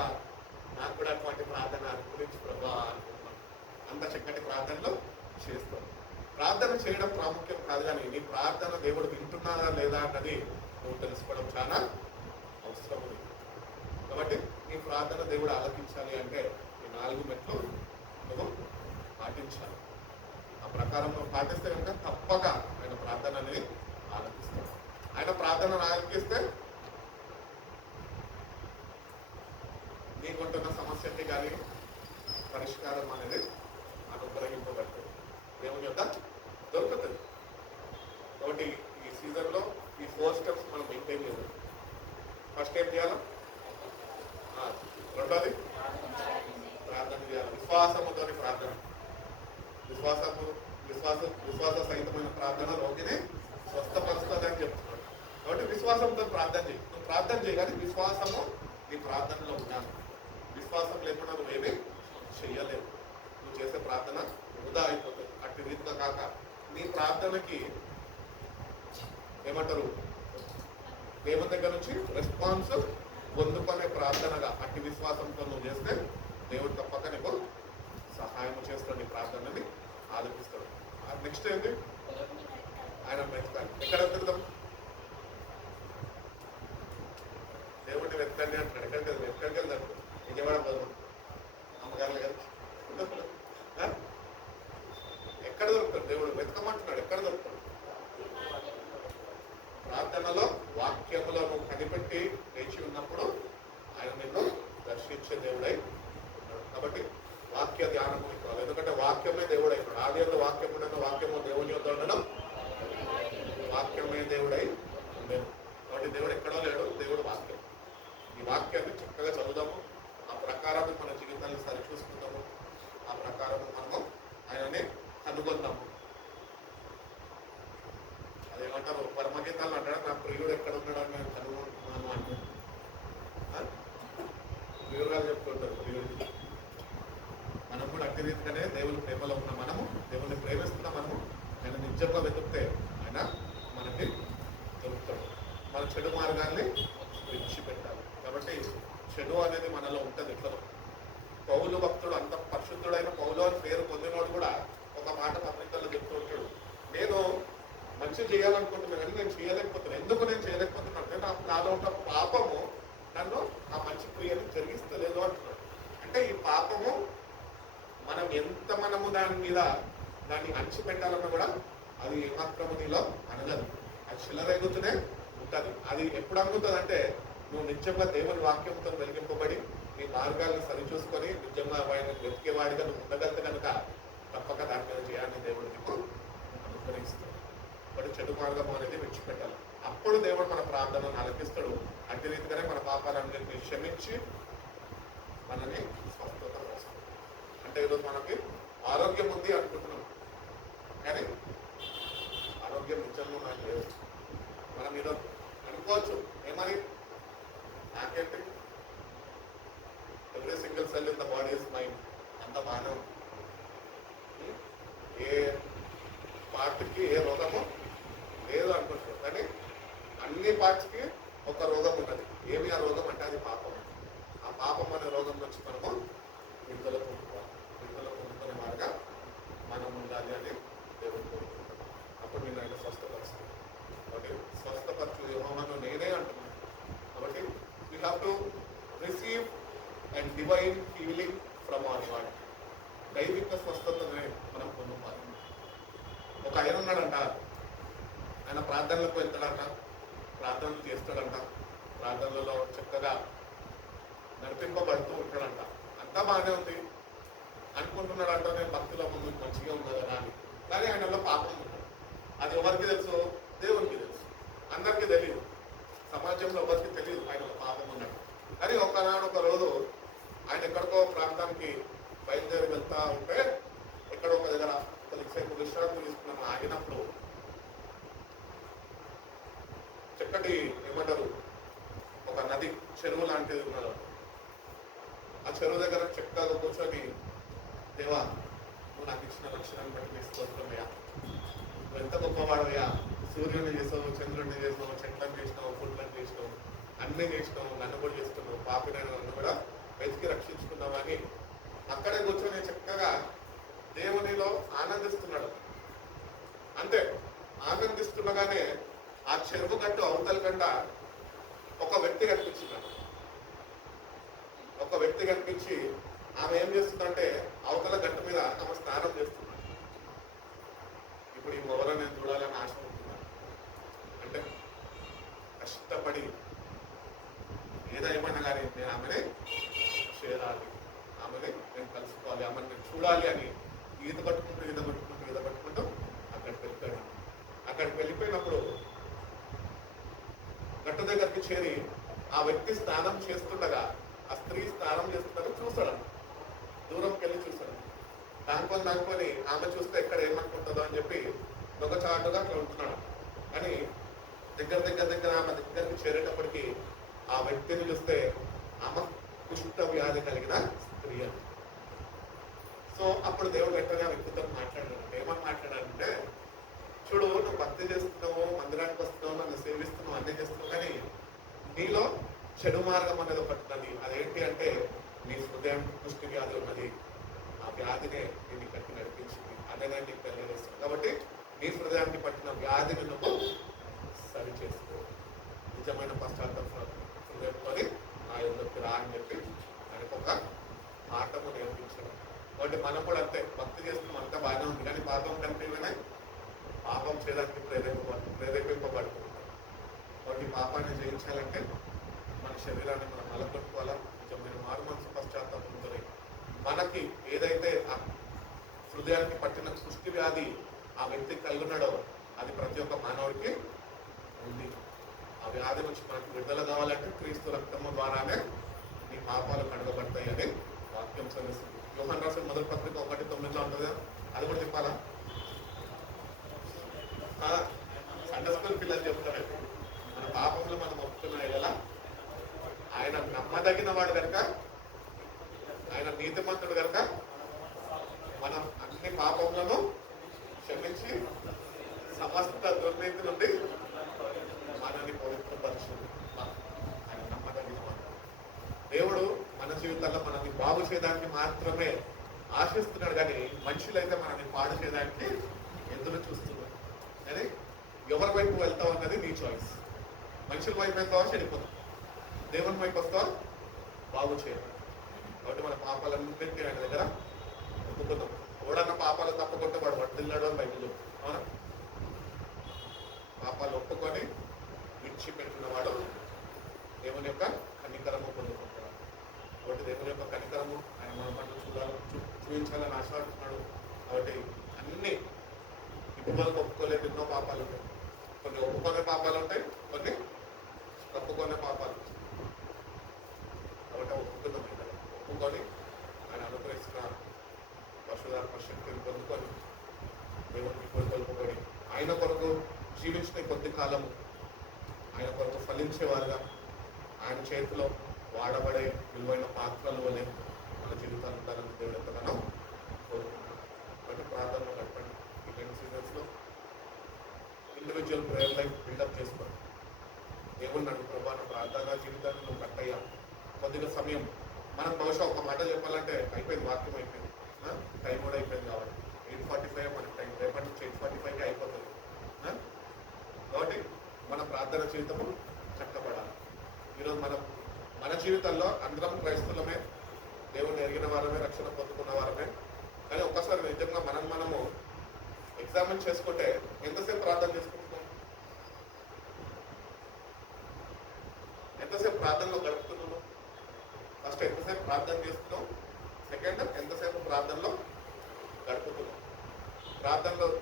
నాకు కూడా అటువంటి ప్రార్థన గురించి ప్రభువా అనుకుంటున్నాను. అంత చక్కటి ప్రార్థనలు చేస్తాం. ప్రార్థన చేయడం ప్రాముఖ్యం కాదు, కానీ నీ ప్రార్థన దేవుడు వింటున్నారా లేదా అన్నది నువ్వు తెలుసుకోవడం చాలా అవసరం ఉంది. కాబట్టి నీ ప్రార్థన దేవుడు ఆలకించాలి అంటే ఈ 4 మెట్లు నువ్వు పాటించాలి. ఆ ప్రకారం నువ్వు పాటిస్తే కనుక తప్పక ఆయన ప్రార్థన అనేది ఆలకిస్తాడు. ఆయన ప్రార్థనను ఆలకిస్తే నీకుంటున్న సమస్యకి కానీ పరిష్కారం అనేది అనుగ్రహింపబడుతుంది, దేవుని యొక్క దొరుకుతుంది. కాబట్టి ఈ సీజన్లో ఈ 4 స్టెప్స్ మనం మెయింటైన్ చేయాలి. ఫస్ట్ ఏం చేయాలి? రెండోది ప్రార్థన చేయాలి. విశ్వాసముతోని ప్రార్థన. విశ్వాస సహితమైన ప్రార్థన రోగిని స్వస్థపరుస్తుంది అని చెప్తున్నాడు. కాబట్టి విశ్వాసంతో ప్రార్థన చేయి. నువ్వు ప్రార్థన చేయగానే విశ్వాసము నీ ప్రార్థనలో ఉండాలి. విశ్వాసం లేకుండా నువ్వేమీ చెయ్యలేవు. నువ్వు చేసే ప్రార్థన వృధా అయిపోతుంది. అట్టి రీతిగా కాక నీ ప్రార్థనకి ఏమంటారు, దేవుని దగ్గర నుంచి రెస్పాన్స్ పొందుకునే ప్రార్థనగా అట్టి విశ్వాసంతో నువ్వు చేస్తే దేవుడు తప్పక నీకు సహాయం చేస్తాడు, నీ ప్రార్థనని ఆలోచిస్తాడు. నెక్స్ట్ ఏంటి? ఆయన వెతకాలి. ఎక్కడ వెతుకుదాం? దేవుడిని వెతకండి అంటున్నాడు. ఎక్కడికి వెళ్తాడు? విజయవాడ పోదాం, అమ్మగారుల గారు ఎక్కడ దొరుకుతాడు? దేవుడు వెతకమంటున్నాడు. ఎక్కడ దొరుకుతాడు? ప్రార్థనలో వాక్యములో నువ్వు కనిపెట్టి వేచి ఉన్నప్పుడు ఆయన నిన్ను దర్శించే దేవుడై ఉన్నాడు. కాబట్టి వాక్య ధ్యానము ఇవ్వాలి. ఎందుకంటే వాక్యమే దేవుడై ఉన్నాడు. ఆది యొక్క వాక్యం ఉండడం, వాక్యము దేవుని యొక్క ఉండడం, వాక్యమే దేవుడై ఉండేది. కాబట్టి దేవుడు ఎక్కడో లేడు, దేవుడు వాక్యం. ఈ వాక్యాన్ని చక్కగా చదువుదాము, ఆ ప్రకారం మన జీవితాన్ని సరిచూసుకుందాము, ఆ ప్రకారం మనము ఆయనని కనుగొందాము. అదేమంటారు, పరమగీతాలు అంటాడు, నా ప్రియుడు ఎక్కడ ఉన్నాడని నేను కనుగొంటున్నాను అంటే ప్రియుడు గారు చెప్తుంటారు. ప్రియుడికి మనం కూడా అట్టి రీతిగానే దేవుని ప్రేమలో ఉన్న మనము, దేవుని ప్రేమిస్తున్న మనము ఆయన నిజంగా వెతుకుతే ఆయన మనకి దొరుకుతాడు. మన చెడు మార్గాన్ని విడిచిపెట్టాలి. కాబట్టి చెడు అనేది మనలో ఉంటుంది. ఇట్లా పౌలు భక్తుడు, అంత పరిశుద్ధుడైన పౌలు అని పేరు పొందినోడు కూడా ఒక మాట పత్రికల్లో చెప్తూ ఉంటాడు, నేను మంచి చేయాలనుకుంటున్నాను కానీ నేను చేయలేకపోతున్నాను. ఎందుకు నేను చేయలేకపోతున్నాను అంటే నాలో ఉన్న పాపము నన్ను ఆ మంచి క్రియను జరిగిస్తలేదు అంటున్నాడు. అంటే ఈ పాపము మనం ఎంత మనము దాన్ని అణిచిపెట్టాలన్నా కూడా అది ఏమాత్రము నీలో అనగదు. అది చిల్లరెగుతూనే ఉంటుంది. అది ఎప్పుడు అనుకుంటుంది అంటే నువ్వు నిజంగా దేవుని వాక్యంతో వెలిగింపబడి నీ మార్గాలను సరిచూసుకొని నిజంగా ఆయన వెతికేవాడిగా నువ్వు ఉండగలిగితే కనుక తప్పక దాని మీద చేయాలని దేవుడు నీకు అనుగ్రహిస్తాడు. వాడు చెడు మార్గం అనేది విడిచిపెట్టాలి. అప్పుడు దేవుడు మన ప్రార్థనను ఆలకిస్తాడు. అట్టి రీతిగానే మన పాపాలన్నింటినీ క్షమించి మనని స్వస్థత వస్తుంది. అంటే ఈరోజు మనకి ఆరోగ్యం ఉంది అనుకుంటున్నాం, కానీ ఆరోగ్యం నిజంగా నాకు లేదు. మనం ఈరోజు అనుకోవచ్చు, ఏమని, నాకేంటి, every single cell in the body is mind, అంత బాగానే ఉంది, ఏ పార్ట్కి ఏ రోగము లేదు అనుకుంటున్నాం. కానీ అన్ని పార్ట్స్కి ఒక రోగం ఉన్నది. ఏమి ఆ రోగం అంటే అది పాపం. ఆ పాపం అనే రోగం నుంచి మనము విడుదల పొందుకునే వారుగా మనం ఉండాలి అని దేవుడు కోరుకుంటాం. అప్పుడు నేను ఆయన స్వస్థపరుస్తాను. కాబట్టి స్వస్థపరచు యెహోవాను నేనే అంటున్నాను. కాబట్టి we have to receive and divine healing from our God. దైవిక స్వస్థతనే మనం పొందుకోవాలి. ఒక ఆయన ఉన్నాడంట, ఆయన ప్రార్థనలకు వెళ్తాడంట, ప్రార్థనలు చేస్తాడంట, ప్రార్థనలలో చక్కగా నడిపింపబడుతూ ఉంటాడంట. అంతా బాగానే ఉంది. అనుకుంటున్నాడు అంటే నేను భక్తుల ముందు మంచిగా ఉన్నా కదా అని. కానీ ఆయనలో పాపం ఉన్నాడు. అది ఎవరికి తెలుసు? దేవునికి తెలుసు. అందరికీ తెలియదు, సమాజంలో ఎవరికి తెలియదు ఆయనలో పాపం ఉన్నాడు. కానీ ఒకనాడు ఒక రోజు ఆయన ఎక్కడికో ప్రాంతానికి బయలుదేరి వెళ్తా ఉంటే ఎక్కడో ఒక దగ్గర కొద్దిసేపు విశ్రాంతి తీసుకున్నాను ఆగినప్పుడు చక్కటి ఏమంటారు ఒక నది, చెరువు లాంటిది ఉన్నది. ఆ చెరువు దగ్గర చక్కగా కూర్చొని, దేవా నువ్వు నాకు ఇచ్చిన రక్షణను బట్టి నీకు స్తోత్రమయ్యా, నువ్వు ఎంత గొప్పవాడయ్యా, సూర్యుని చేసావు, చంద్రుడిని చేసినావు, చెట్లను చేసినావు, ఫుడ్లను చేసినావు, అన్నీ చేసినావు, నన్ను కూడా చేసుకున్నావు, పాపినైనా నన్ను కూడా వెతికి రక్షించుకున్నావు అని అక్కడే కూర్చొని చక్కగా దేవునిలో ఆనందిస్తున్నాడు. అంతే, ఆనందిస్తుండగానే ఆ చెరువు గట్టు అవతల కంట ఒక వ్యక్తి కనిపించినాడు. ఒక వ్యక్తి కనిపించి ఆమె ఏం చేస్తుందంటే అవతల గట్టు మీద ఆమె స్నానం చేస్తున్నాడు. ఇప్పుడు ఈ మొదలు నేను చూడాలని ఆశ ఉంటున్నాను. అంటే కష్టపడి ఏదేమైనా కానీ నేను ఆమెనే చేరాలి, ఆమెనే నేను కలుసుకోవాలి, ఆమెను నేను చూడాలి అని ఈత పట్టుకుంటూ అక్కడికి వెళ్ళిపోయాడు. అక్కడికి వెళ్ళిపోయినప్పుడు గట్టు దగ్గరికి చేరి ఆ వ్యక్తి స్నానం చేస్తుండగా, ఆ స్త్రీ స్నానం చేస్తుండగా చూస్తాడు. దూరంకి వెళ్ళి చూస్తాడు. దానికొని ఆమె చూస్తే ఎక్కడ ఏమనుకుంటుందో అని చెప్పి దొంగచాటుగా అట్లా ఉంటున్నాడు. కానీ దగ్గర ఆమె దగ్గరికి చేరేటప్పటికి ఆ వ్యక్తిని చూస్తే ఆమె కుష్ఠ వ్యాధి కలిగిన స్త్రీ అని. సో అప్పుడు దేవుడు వెంటనే ఆ వ్యక్తితో మాట్లాడాడు. ఏమని మాట్లాడాలంటే, చూడు, నువ్వు భక్తి చేస్తున్నావు, మందిరానికి వస్తున్నావు, నన్ను సేవిస్తున్నావు, అన్నీ చేస్తున్నావు, కానీ నీలో చెడు మార్గం అనేది ఒకటి ఉన్నది. అదేంటి అంటే నీ హృదయం పుష్టి వ్యాధి ఉన్నది. ఆ వ్యాధినే నేను ఇక్కడికి నడిపించింది, అదే నేను నీకు తెలియజేస్తాను. కాబట్టి నీ హృదయానికి పట్టిన వ్యాధిని నువ్వు సరి చేసుకో, నిజమైన పశ్చాత్తాపం హృదయంతో నా యుద్ధకి రా అని చెప్పి ఆయనకు ఒక ఆటము నేర్పించాడు. కాబట్టి మనం కూడా అంతే, భక్తి చేస్తున్నాం, అంతా బాగానే ఉంది, కానీ పాపం కనిపించగానే పాపం చేయడానికి ప్రేరేపింపబడుతుంది. కాబట్టి పాపాన్ని జయించాలంటే మన శరీరాన్ని మనం నలగొట్టుకోవాలా, నిజమైన మారు మనసు పశ్చాత్తాపంతో మనకి ఏదైతే ఆ హృదయానికి పట్టిన సృష్టి వ్యాధి ఆ వ్యక్తికి కలిగి ఉన్నాడో అది ప్రతి ఒక్క మానవుడికి ఉంది. ఆ వ్యాధి నుంచి మనకు విడుదల కావాలంటే క్రీస్తు రక్తము ద్వారానే నీ పాపాలు కడగబడతాయి అని వాక్యం చదివిస్తుంది. యోహాను రాసిన మొదటి పత్రిక 1:9 ఉంటుంది. అది కూడా చెప్పాలా? సండే స్కూల్ పిల్లలు చెప్తారు, మన పాపంలో మనం ఒప్పుకున్నాయి కదా, ఆయన నమ్మదగిన వాడు కనుక, ఆయన నీతిమంతుడు కనుక మనం అన్ని పాపములను క్షమించి సమస్త దుర్నీతి నుండి మనల్ని పవిత్రపరుచుకుంది. ఆయన నమ్మదగిన వాడు. దేవుడు మన జీవితాల్లో మనల్ని బాగు చేయడానికి మాత్రమే ఆశిస్తున్నాడు, కానీ మనుషులైతే మనల్ని పాడు చేయడానికి ఎదురు చూస్తున్నారు. కానీ ఎవరి వైపు వెళ్తావు అన్నది నీ చాయిస్. మనుషుల వైపు వెళ్తావా చెడిపోతావు, దేవుని వైపు వస్తావా బాగు చేయాలి. కాబట్టి మన పాపాలన్నింటినీ ఆయన దగ్గర ఒప్పుకుందాం. ఎవడన్నా పాపాలు తప్పకుంటే వాడు వడ్డిల్లాడు అని బయట చెప్తాం. అవునా? పాపాలు ఒప్పుకొని విడిచిపెట్టినవాడు దేవుని యొక్క కనికరము పొందుకుంటాడు. కాబట్టి దేవుని యొక్క కనికరము ఆయన మన పట్ల చూపించాలని ఆశపడుతున్నాడు. కాబట్టి అన్ని ఇప్పుడు వరకు ఒప్పుకోలేదు ఎన్నో పాపాలు ఉంటాయి. కొన్ని ఒప్పుకునే పాపాలు ఉంటాయి, కొన్ని తప్పుకునే పాపాలు ఉంటాయి. కాబట్టి ఒప్పుకుందాం, ఒప్పుకొని ఆయన అనుగ్రహిస్తున్న పశుధాత్మ శక్తిని పొందుకొని దేవునికి కొలుపబడి ఆయన కొరకు జీవించిన కొద్ది కాలము ఆయన కొరకు ఫలించేవారుగా ఆయన చేతిలో వాడబడే విలువైన పాత్రలు వలె మన జీవితాలు ఉండాలని దేవుడు ఎంతగానో కోరుకుంటున్నాం. కాబట్టి ప్రార్థనలో గడపండి. ఈ 2 సీజన్స్లో ఇండివిజువల్ ప్రేయర్ లైఫ్ బిల్డప్ చేసుకోండి. ఏమన్నాడు ప్రభా, నా ప్రార్థన జీవితాన్ని నువ్వు కట్టయ్యా, కొద్దిగా సమయం మనం బహుశా ఒక మాట చెప్పాలంటే అయిపోయింది, వాక్యం అయిపోయింది, టైం కూడా అయిపోయింది. కాబట్టి 8:45 మనకి టైం, రేపటి నుంచి 8:45కి అయిపోతుంది. కాబట్టి మన ప్రార్థన జీవితము చక్కబడాలి. ఈరోజు మన జీవితాల్లో అందరం క్రైస్తవులమే, దేవుని ఎరిగిన వారమే, రక్షణ పొందుకున్న వారమే. కానీ ఒక్కసారి నిజంగా మనము ఎగ్జామిన్ చేసుకుంటే ఎంతసేపు ప్రార్థన చేసుకుంటున్నాం, ఎంతసేపు ప్రార్థనలో గడుపుతున్నాము, ఫస్ట్ ఎంతసేపు ప్రార్థన చేస్తున్నాం, సెకండ్, ఎంతసేపు ప్రార్థనలో గడుపుతున్నాం.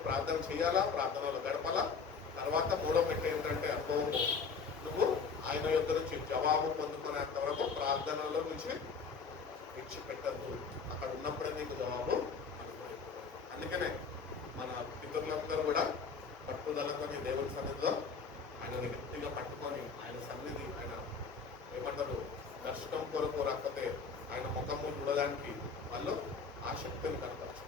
ప్రార్థన చేయాలా, ప్రార్థనలో గడపాలా. తర్వాత మూడో మెట్టు ఏంటంటే అనుభవము. నువ్వు ఆయన యొక్క నుంచి జవాబు పొందుకునేంత వరకు ప్రార్థనలో నుంచి విడిచిపెట్టద్దు. అక్కడ ఉన్నప్పుడే నీకు జవాబు అనుకోలేదు. అందుకనే మన పితరులందరూ కూడా పట్టుదలతో దేవుని సన్నిధిలో ఆయనని గట్టిగా పట్టుకొని ఆయన సన్నిధి, ఆయన ఏమంటారు, దర్శనం కొరకు రాకపోతే ఆయన ముఖము చూడడానికి వాళ్ళు ఆసక్తిని కనపరచు.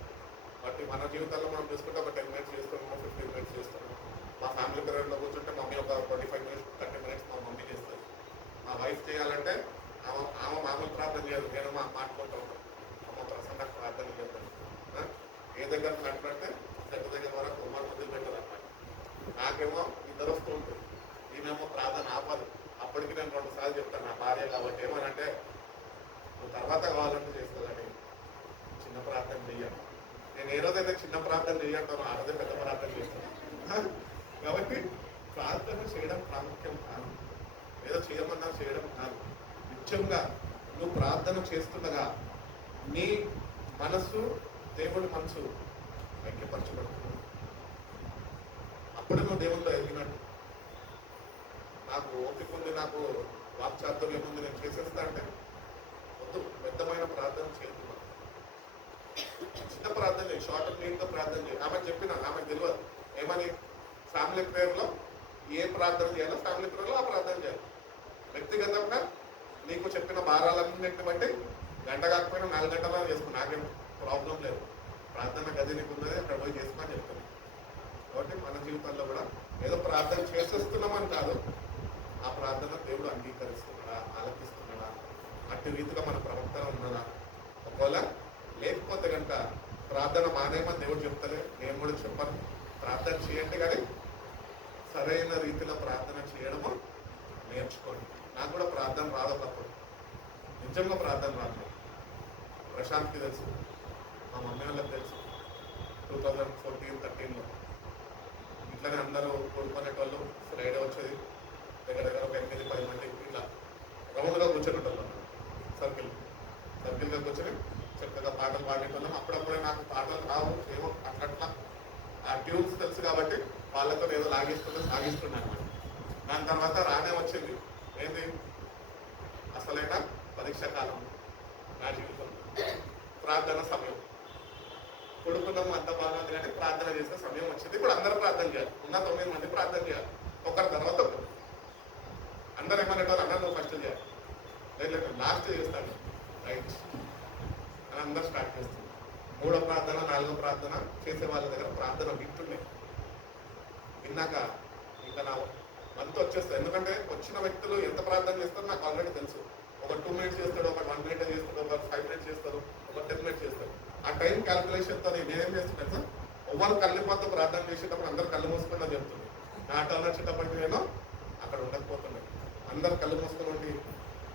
బట్టి మన జీవితంలో మనం చూసుకుంటే ఒక 10 minutes చేస్తున్నాము, 15 minutes చేస్తున్నాము. మా ఫ్యామిలీ పీరియడ్లో కూర్చుంటే మమ్మీ ఒక 25 minutes 30 minutes మా మమ్మీ చేస్తుంది. మా వైఫ్ చేయాలంటే ఆమె మామూలు ప్రార్థన చేయదు, నేను మాట్లాడుతూ ఉంటాను. అమ్మ ప్రసన్నకు ప్రార్థన చేస్తాను. ఏ దగ్గర మాట్లాడితే దగ్గర వరకు ఉమ్మడి మొదలు పెట్టదు అన్నమాట. నాకేమో ఇద్దరు వస్తూ ఉంటుంది, ఈమెమో ప్రార్థన ఆపదు. అప్పటికి నేను 2 సార్లు చెప్తాను నా భార్య కాబట్టి, ఏమనంటే నువ్వు తర్వాత కావాలంటే చేసుకోవాలని చిన్న ప్రార్థన చెయ్యాను. నేను ఏ రోజైతే చిన్న ప్రార్థన చెయ్యంటానో ఆ రోజే పెద్ద ప్రార్థన చేస్తాను. కాబట్టి ప్రార్థన చేయడం ప్రాముఖ్యం కాదు, ఏదో చేయమన్నా చేయడం కాదు. నిత్యంగా నువ్వు ప్రార్థన చేస్తుండగా నీ మనసు దేవుడి మనసు ఐక్యపరచబడుతుంది. అప్పుడు నువ్వు దేవుడిలో ఎదిగినట్టు. నాకు ఓపిక ఉంది, నాకు వాక్చాతుర్యం ఉంది, నేను చేసేస్తా అంటే వద్దు. పెద్దమైన ప్రార్థన చేస్తున్నాను. చిన్న ప్రార్థన చేయి, షార్ట్ అండ్ క్లీన్గా ప్రార్థన చేయి. ఆమెకు చెప్పిన, ఆమెకు తెలియదు ఏమని, ఫ్యామిలీ ప్రేయర్లో ఏ ప్రార్థన చేయాలో ఫ్యామిలీ ప్రేయర్లో ఆ ప్రార్థన చేయాలి. వ్యక్తిగతంగా నీకు చెప్పిన భారాలన్నింటిని బట్టి గంట కాకపోయినా 4 గంటలు చేసుకుని నాకేం ప్రాబ్లం లేదు. ప్రార్థన గది నీకు ఉన్నది, అక్కడ పోయి చేసుకుని చెప్తాను. కాబట్టి మన జీవితంలో కూడా ఏదో ప్రార్థన చేసేస్తున్నామని కాదు, ఆ ప్రార్థన దేవుడు అంగీకరిస్తున్నాడా, ఆలకిస్తున్నాడా, అట్టి రీతిగా మన ప్రవర్తన ఉన్నదా. ఒకవేళ లేకపోతే కనుక ప్రార్థన మానేమని దేవుడు చెప్తలే, నేను కూడా చెప్పను. ప్రార్థన చేయండి, కానీ సరైన రీతిలో ప్రార్థన చేయడము నేర్చుకోండి. నాకు కూడా ప్రార్థన రాదు ఒకప్పుడు, నిజంగా ప్రార్థన రాదు. ప్రశాంత్కి తెలుసు, మా మమ్మీ వాళ్ళకి తెలుసు. 2014-13లో ఇట్లనే అందరూ కోరుకునేటోళ్ళు. ఫ్రైడే వచ్చేది, దగ్గర ఒక 8-10 మంది ఇట్లా రౌండ్గా కూర్చొని సర్కిల్గా కూర్చొని చక్కగా పాటలు పాడేటోళ్ళం. అప్పుడప్పుడే నాకు పాటలు రావు, ఏమో అట్లట్లా ఆ ట్యూన్స్ తెలుసు కాబట్టి వాళ్ళతో ఏదో సాగిస్తున్నాను. దాని తర్వాత రానే వచ్చింది ఏంది, అసలైన పరీక్ష కాలం నా జీవితం. ప్రార్థన సమయం. కొడుకున్నాము, అంత బాగుంది, కానీ ప్రార్థన చేసే సమయం వచ్చింది. ఇప్పుడు అందరూ ప్రార్థన చేయాలి. ఉన్న 9 మంది ప్రార్థన చేయాలి, ఒకరి తర్వాత ఒకరు. అందరూ ఏమనేటోళ్ళు, అందరూ నువ్వు ఫస్ట్ చేయాలి, లేదు లాస్ట్ చేస్తాను రైట్ అని అందరూ స్టార్ట్ చేస్తుంది. 3వ ప్రార్థన 4వ ప్రార్థన చేసే వాళ్ళ దగ్గర ప్రార్థన వింటుండే. విన్నాక ఇంకా నా మనతో వచ్చేస్తాయి. ఎందుకంటే వచ్చిన వ్యక్తులు ఎంత ప్రార్థన చేస్తారో నాకు ఆల్రెడీ తెలుసు. ఒక 2 minutes చేస్తాడు, ఒక 1 minute చేస్తాడు, ఒక 5 minutes చేస్తారు, ఒక 10 minutes చేస్తారు. ఆ టైం క్యాల్కులేషన్తో నేనేం చేస్తున్నాను సార్, ఒవ్వరు కళ్ళిపోతూ ప్రార్థన చేసేటప్పుడు అందరు కళ్ళు మూసుకుని చెప్తుంది. నా టర్న్ వచ్చేటప్పటికి నేను అక్కడ ఉండకపోతున్నాను. అందరు కళ్ళు మూసుకుని ఉండి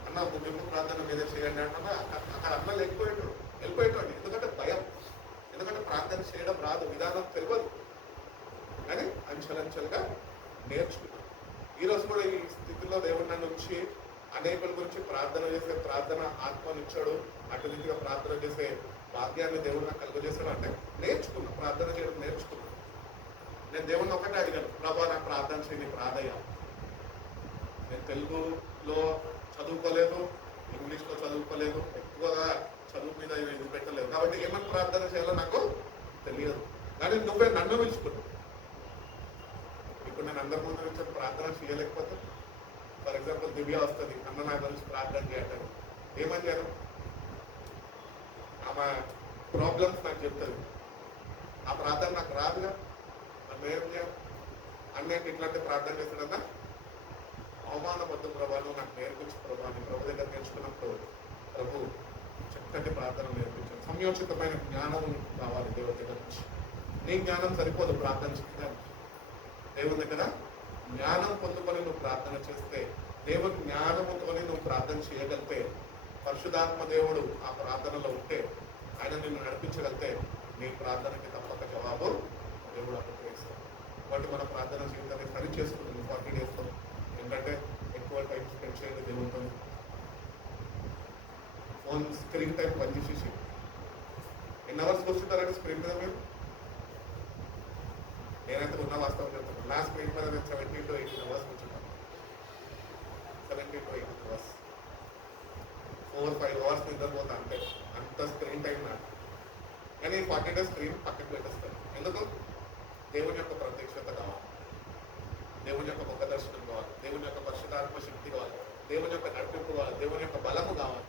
అన్న ముగింపు ప్రార్థన మీదే చేయండి అంటున్నా. అక్కడ అన్న వెళ్ళిపోయేటండి. ఎందుకంటే భయం, ఎందుకంటే ప్రార్థన చేయడం రాదు, విధానం తెలియదు. కానీ అంచెలంచెలుగా నేర్చుకున్నాను. ఈరోజు కూడా ఈ స్థితిలో దేవుడు నన్ను ఉంచి అనేకుల గురించి ప్రార్థన చేసే ప్రార్థన ఆత్మనిచ్చాడు. అటు రీతిగా ప్రార్థన చేసే భాగ్యాన్ని దేవుడు నాకు కలుగజేశాడు. అంటే నేర్చుకున్నా, ప్రార్థన చేయడం నేర్చుకున్నాను. నేను దేవుడిని ఒకటే అడిగాను, ప్రభా నాకు ప్రార్థన చేయని ప్రార్థన. నేను తెలుగులో చదువుకోలేదు, ఇంగ్లీష్లో చదువుకోలేదు, ఎక్కువగా చదువు మీద ఇది పెట్టలేదు. కాబట్టి ఏమని ప్రార్థన చేయాలో నాకు తెలియదు. కానీ నువ్వే నన్ను పిలుచుకున్నావు. ఇప్పుడు నేను అందరి ముందు నుంచి ప్రార్థన చేయలేకపోతే, ఫర్ ఎగ్జాంపుల్ దివ్య వస్తుంది, అన్న నా గురించి ప్రార్థన చేయాలి, ఏమని చేయను? ఆమె ప్రాబ్లమ్స్ నాకు చెప్తుంది, ఆ ప్రార్థన నాకు రాదుగా, నన్ను ఏం చేయాలి? అన్నేంటి ఇట్లాంటి ప్రార్థన చేస్తాడన్నా అవమానపడ్డ ప్రభావం నాకు నేర్పించు ప్రభావాన్ని ప్రభు దగ్గర నేర్చుకున్నప్పుడు ప్రభు చక్కటి ప్రార్థన నేర్పించాను. సంయోచితమైన జ్ఞానం కావాలి దేవుడి దగ్గర నుంచి. నీ జ్ఞానం సరిపోదు ప్రార్థన చేయడానికి. దేవుని దగ్గర జ్ఞానం పొందుకొని నువ్వు ప్రార్థన చేస్తే, దేవుని జ్ఞానముతోని నువ్వు ప్రార్థన చేయగలిగితే, పరిశుద్ధాత్మ దేవుడు ఆ ప్రార్థనలో ఉంటే, ఆయన నిన్ను నడిపించగలిగితే నీ ప్రార్థనకి తప్పక జవాబు దేవుడు అనుగ్రహిస్తాడు. కాబట్టి మన ప్రార్థన జీవితాన్ని సరి చేసుకుంటుంది 40 days. ఎందుకంటే ఎక్కువ టైం స్పెండ్ చేయండి దేవుడితో. ఫోన్ స్క్రీన్ టైం బంద్ చేసేసి ఎన్ని అవర్స్ కూర్చుంటారంటే స్క్రీన్ మీద మీరు? నేనైతే ఉన్న వాస్తవం చెప్తాను. నా స్క్రీన్ మీద నేను 17 to 18 అవర్స్ కూర్చుంటాను. 17 to 18 అవర్స్, 4-5 అవర్స్ నిద్రపోతా అంటే అంత స్క్రీన్ టైం నాకు. కానీ 40 days స్క్రీన్ పక్కకు పెట్టేస్తాను. ఎందుకు? దేవుని యొక్క ప్రత్యక్షత కావాలి, దేవుని యొక్క ముఖ దర్శనం కావాలి, దేవుని యొక్క పరిశుద్ధాత్మ శక్తి కావాలి, దేవుని యొక్క నడిపింపు కావాలి, దేవుని యొక్క బలము కావాలి.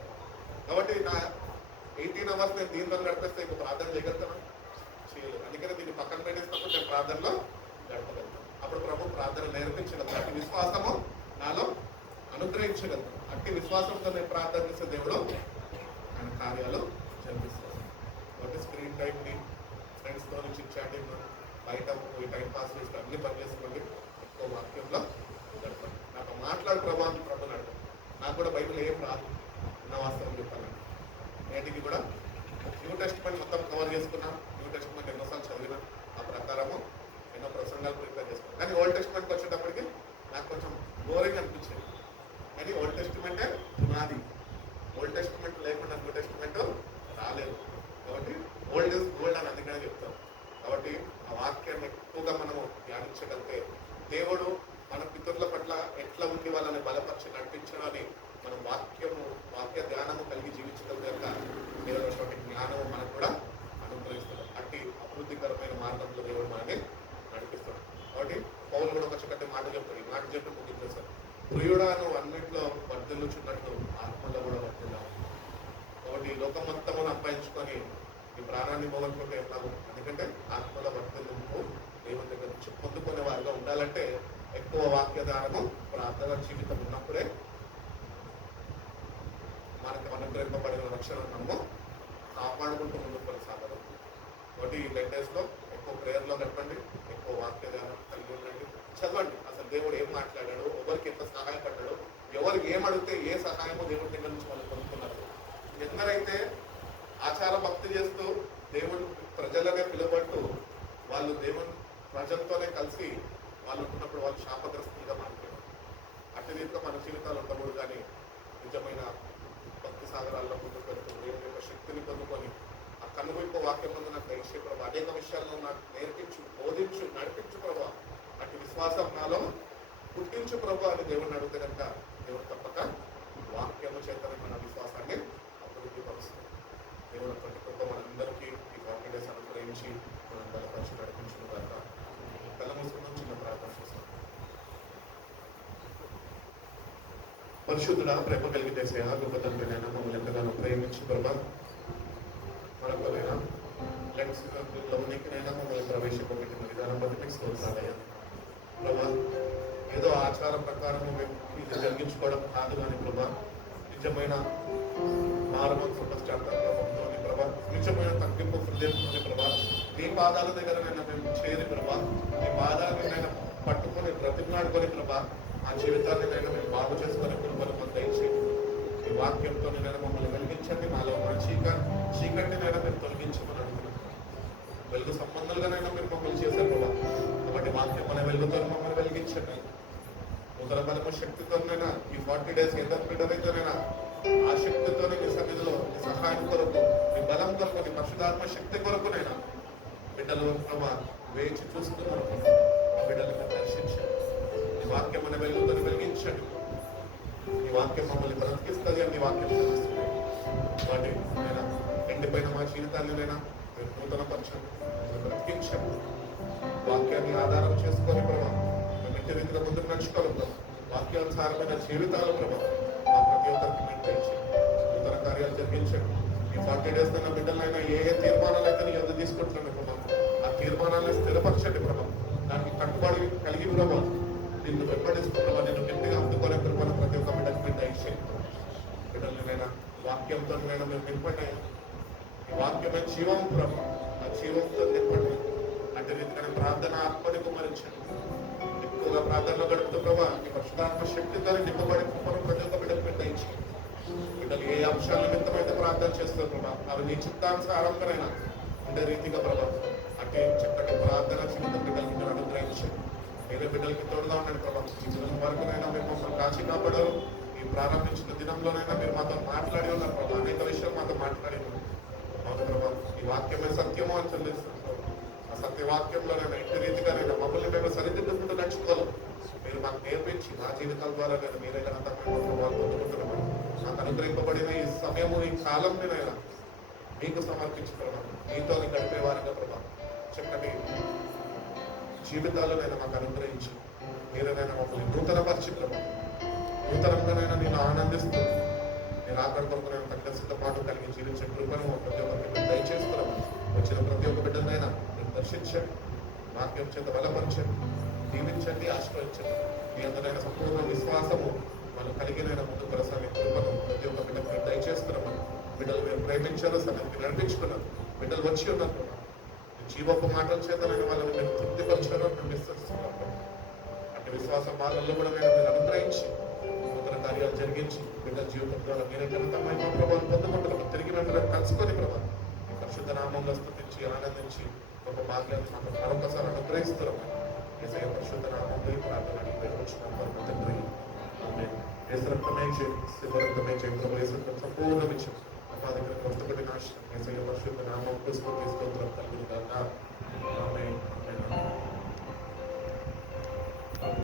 కాబట్టి నా 18 అవర్స్ నేను దీనిలో గడిపేస్తే ఇంకో ప్రార్థన చేయగలుగుతాను? చేయలేదు. అందుకనే దీన్ని పక్కన పెట్టేసినప్పుడు నేను ప్రార్థనలో గడపగలుగుతాను. అప్పుడు ప్రభు ప్రార్థన నేర్పించగలుగుతాను. అట్టి విశ్వాసము నాలో అనుగ్రహించగలుగుతాను. అట్టి విశ్వాసంతో నేను ప్రార్థన చేసే దేవుడు ఆయన కార్యాలు జరిపిస్తాను. కాబట్టి స్క్రీన్ టైంని ఫ్రెండ్స్తో చిట్ చాటింగ్, బయట ఈ టైం పాస్ చేసి అన్ని పని చేసుకోండి. ఎక్కువ వాక్యంలో గడపండి. నాకు మాట్లాడు ప్రభావం ప్రభు నడపండి. నాకు కూడా బైబిల్ ఏం రాదు, ఉన్న వాస్తవం చెప్పాలండి. నేటికి కూడా న్యూ టెస్ట్మెంట్ మొత్తం కవర్ చేసుకున్నాం. న్యూ టెస్ట్మెంట్ ఎన్నోసార్లు చదివినా, ఆ ప్రకారము ఎన్నో ప్రసంగాలు ప్రిపేర్ చేసుకున్నాం. కానీ ఓల్డ్ టెస్ట్మెంట్కి వచ్చేటప్పటికి నాకు కొంచెం బోరింగ్ అనిపించింది. కానీ ఓల్డ్ టెస్ట్మెంటే పునాది. ఓల్డ్ టెస్ట్మెంట్ లేకుండా న్యూ టెస్ట్మెంట్ రాలేదు. కాబట్టి ఓల్డ్ ఇస్ గోల్డ్ అని అందుకనే చెప్తాం. కాబట్టి ఆ వాక్యాన్ని ఎక్కువగా మనము ధ్యానించగలిగితే దేవుడు మన పితరుల పట్ల ఎట్లా ఉండి వాళ్ళని బలపరిచి నడిపించడాన్ని మనం వాక్య ధ్యానము కలిగి జీవించగలిగాక దేవుడు జ్ఞానము మనకు కూడా అనుగ్రహిస్తాడు. అట్టి అభివృద్ధికరమైన మార్గంలో దేవుడు మనల్ని నడిపిస్తాడు. కాబట్టి పౌలు కూడా ఒక చక్కటి మాట చెప్తాడు. ఈ మాట చెప్పి ముగించేస్తాడు. ప్రియుడా నువ్వు అన్నింటిలో వర్ధిల్లుచున్నట్లు ఆత్మలో కూడా వర్ధిల్లావు. కాబట్టి ఈ లోకం మొత్తమును అప్పాయించుకొని ఈ ప్రాణాన్ని పోగొట్టుకుంటే ఎట్లాగో. ఎందుకంటే ఆత్మల వర్ధిల్లుకు దేవుని దగ్గర నుంచి పొందుకునే వారిగా ఉండాలంటే ఎక్కువ వాక్యధారము, ప్రార్థన జీవితం ఉన్నప్పుడే మనకు అనుగ్రహింపబడిన రక్షణ మనము కాపాడుకుంటూ ముందుకు కొనసాగదు. కాబట్టి ఈ 10 days లో ఎక్కువ ప్రేయర్లో గడపండి, ఎక్కువ వాక్యధారం కలిగి ఉండండి, చదవండి. అసలు దేవుడు ఏం మాట్లాడాడు, ఎవరికి ఎంత సహాయపడ్డాడు, ఎవరు ఏమడిగితే ఏ సహాయమో దేవుడి దగ్గర నుంచి వాళ్ళు పొందుతున్నారు. ఎందరైతే ఆచార భక్తి చేస్తూ దేవుడు ప్రజలనే పిలువబట్టు వాళ్ళు దేవుని ప్రజలతోనే కలిసి వాళ్ళు ఉన్నప్పుడు వాళ్ళు శాపగ్రస్తులుగా మారిపోయారు. అట్టి రీతిగా మన జీవితాలు ఉండకూడదు. కానీ నిజమైన భక్తి సాగరాల్లో ముందుకు వెళ్తూ దేవుని యొక్క శక్తిని పొందుకొని ఆ కనుగొంపు వాక్యం ముందు నాకు తెలిసే ప్రభావ అనేక విషయాల్లో నాకు నేర్పించు, బోధించు, నడిపించు ప్రభావ. అట్టి విశ్వాసం నాలో పుట్టించు ప్రభావ అని దేవుడిని అడిగితే కనుక దేవుడు తప్పక వాక్యము చేతనే మన విశ్వాసాన్ని అభివృద్ధి పరుస్తుంది. దేవుడు ప్రతి కృప మనందరికీ ఈ 40 days అనుగ్రహించి మనం బలపరిచి నడిపించిన తర్వాత కళ్ళ మూసుకున్నాం. చిన్న ప్రార్థన చేస్తాం. పరిశుద్ధుడా, ప్రేమ కలిగితే గొప్ప తండ్రినైనా మమ్మల్ని ఎంతగానో ప్రేమించి ప్రభా మరొకరైనా లౌనికనైనా మమ్మల్ని ప్రవేశపెట్టిన విధానం బట్టి స్తోత్రాలయ్యా ప్రభా. ఏదో ఆచార ప్రకారం ఇది జరిగించుకోవడం కాదు కానీ ప్రభా, నిజమైన మారవంతో ప్రభావంతో ప్రభా, నిజమైన తగ్గింపు హృదయంతో ప్రభా, నీ పాదాల దగ్గర మేము చేరి ప్రభా, నీ పాదాలనైనా పట్టుకొని బ్రతిమలాడుకొని ప్రభా, ఆ జీవితాన్ని మేము బాగు చేసుకొని కృపను పొందించి ఈ వాక్యంతో మమ్మల్ని వెలిగించండి. మాలో ఉన్న చీకటినైనా మీరు తొలగించమని అడుగుతున్నాం. వెలుగు సంబంధాలుగానైనా మీరు మమ్మల్ని చేశారు ప్రభా. కాబట్టి వాక్యం మన వెలుగుతో మమ్మల్ని వెలిగించండి. నూతన బలము శక్తితోనైనా ఈ 40 days ఎంత బిడ్డలైతేనైనా ఆ శక్తితోనే మీ సన్నిధిలో మీ సహాయం కొరకు, మీ బలం కొరకు, మీ పరిశుద్ధాత్మ శక్తి కొరకునైనా బిడ్డలు ప్రభా వేచి చూస్తున్నారు. బిడ్డలను దర్శించండి. ఈ వాక్యం మన వెలుగుతో వెలిగించండి. ఈ వాక్యం మమ్మల్ని బ్రతికిస్తుంది అని వాక్యం చూపిస్తుంది. వాటి నేను ఎండిపోయిన మా జీవితాలనైనా మీరు నూతన పరచండి, బ్రతికించండి. వాక్యాన్ని ఆధారం చేసుకొని ప్రభావం మేము ఇంటి రీతిలో ముందుకు నడుచుకోగలుగుతాం. వాక్యానుసారమైన జీవితాలు ప్రభావం మా ప్రతి ఒక్కరికి మేము తెచ్చి నూతన కార్యాలు జరిగించండి. ఈ 40 days కన్నా బిడ్డలైనా ఏ తీర్మానాలు అయితే నీ యొద్ద తీసుకుంటున్నాను ప్రభావం, ఆ తీర్మానాలను స్థిరపరచండి ప్రభావం. దానికి కట్టుబడి కలిగి ప్రభావం నిన్ను వెంబడిస్తున్నావా, నేను గట్టిగా అందుకోలే కృపను ప్రతి ఒక్క బిడ్డకి బిడ్డ ఇచ్చేయండి. బిడ్డలనైనా వాక్యంతో మేము నింపండి. ఈ వాక్యమే జీవం ప్రభు, ఆ జీవంతో నింపండి. అంటే రీతిగా ప్రార్థన ఆత్మని కుమరించండి. ఎక్కువగా ప్రార్థనలో గడుపుతూ ప్రభా ఈ పరిశుద్ధాత్మ శక్తితో నింపబడి కృపను ప్రతి ఒక్క బిడ్డకి బిడ్డ ఇచ్చి బిడ్డలు ఏ అంశాల నిమిత్తమైతే ప్రార్థన చేస్తారు ప్రభా, అవి నీ చిత్తానుసారంగానైనా ఉండే రీతిగా ప్రభా అంటే చక్కటి ప్రార్థన జీవితం బిడ్డలకి మీరు అనుగ్రహించండి. వేరే బిడ్డలకి తోడుగా ఉండండి ప్రభావం. ఈ దినం వరకునైనా మీరు మమ్మల్ని కాచి కాపాడారు. ఈ ప్రారంభించిన దినంలోనైనా మీరు మాతో మాట్లాడి ఉన్నారు ప్రభావ. అనేక విషయాలు మాతో మాట్లాడి ఉన్నారు. మా అవును ప్రభా, ఈ వాక్యమే సత్యము అని చెల్లిస్తున్నాం. ఆ సత్యవాక్యంలో నేను ఇంటి రీతిగా నేను మమ్మల్ని మేము సరిదిద్దుకుంటూ నడుచుకోవాలి. మీరు మాకు నేర్పించి మా జీవితాల ద్వారా నేను మీరే పొందుకుంటున్నాను. నాకు అనుగ్రహింపబడిన ఈ సమయము, ఈ కాలం నేనైనా మీకు సమర్పించుకున్నాను. మీతో గడిపే వారిగా ప్రభా చక్కటి జీవితాలనైనా మాకు అనుగ్రహించి మీరేనైనా మమ్మల్ని నూతనపరిచిపోయి నూతనంగానైనా నేను ఆనందిస్తూ మీరు ఆకలి కొరకు నేను తగిన సిద్ధపాటు కలిగి జీవించే కృపను ప్రతి ఒక్కరికి మీరు దయచేస్తున్నాము. వచ్చిన ప్రతి ఒక్క బిడ్డనైనా మీరు దర్శించండి, వాక్యం చేత బలపరచండి, దీవించండి, ఆశ్రయించండి. మీ అందరైన సంపూర్ణ విశ్వాసము మనం కలిగినైనా ముందు కొనసాగే కృపను ప్రతి ఒక్క బిడ్డకు మీరు దయచేస్తున్నాము. బిడ్డలు మీరు ప్రేమించారు, సన్నిధికి నడిపించుకున్నారు. బిడ్డలు వచ్చి ఉన్నారు, జీవపు మాటల చేతనైనా వాళ్ళని మీరు తృప్తిపరిచారు అని విశ్వసిస్తున్నాము. అంటే విశ్వాస మార్గంలో కూడా మీరు అనుగ్రహించి నూతన కార్యాలు జరిగించి బిడ్డల జీవితం ద్వారా మీరే ఘనతమైన ప్రభావం పొందుకుంటున్నాము. తిరిగి మిమ్మల్ని కలుసుకొని ప్రభావం పరిశుద్ధ నామంలో స్తుతించి ఆనందించి ఒక భాగ్యాన్ని మాకు మరొకసారి అనుగ్రహిస్తున్నాము. యేసయ్య పరిశుద్ధ నామంలో ప్రార్థన వేడుకొచ్చున్నాము తండ్రి. ఆమేన్. యేసు రక్తమే జయం, శివ రక్తమే జయం. ప్రభు యేసు రక్తం సంపూర్ణ విజయం. అపా దగ్గర కష్టపడిన యేసయ్య పరిశుద్ధ నామం స్తోత్రం కలుగును గాక.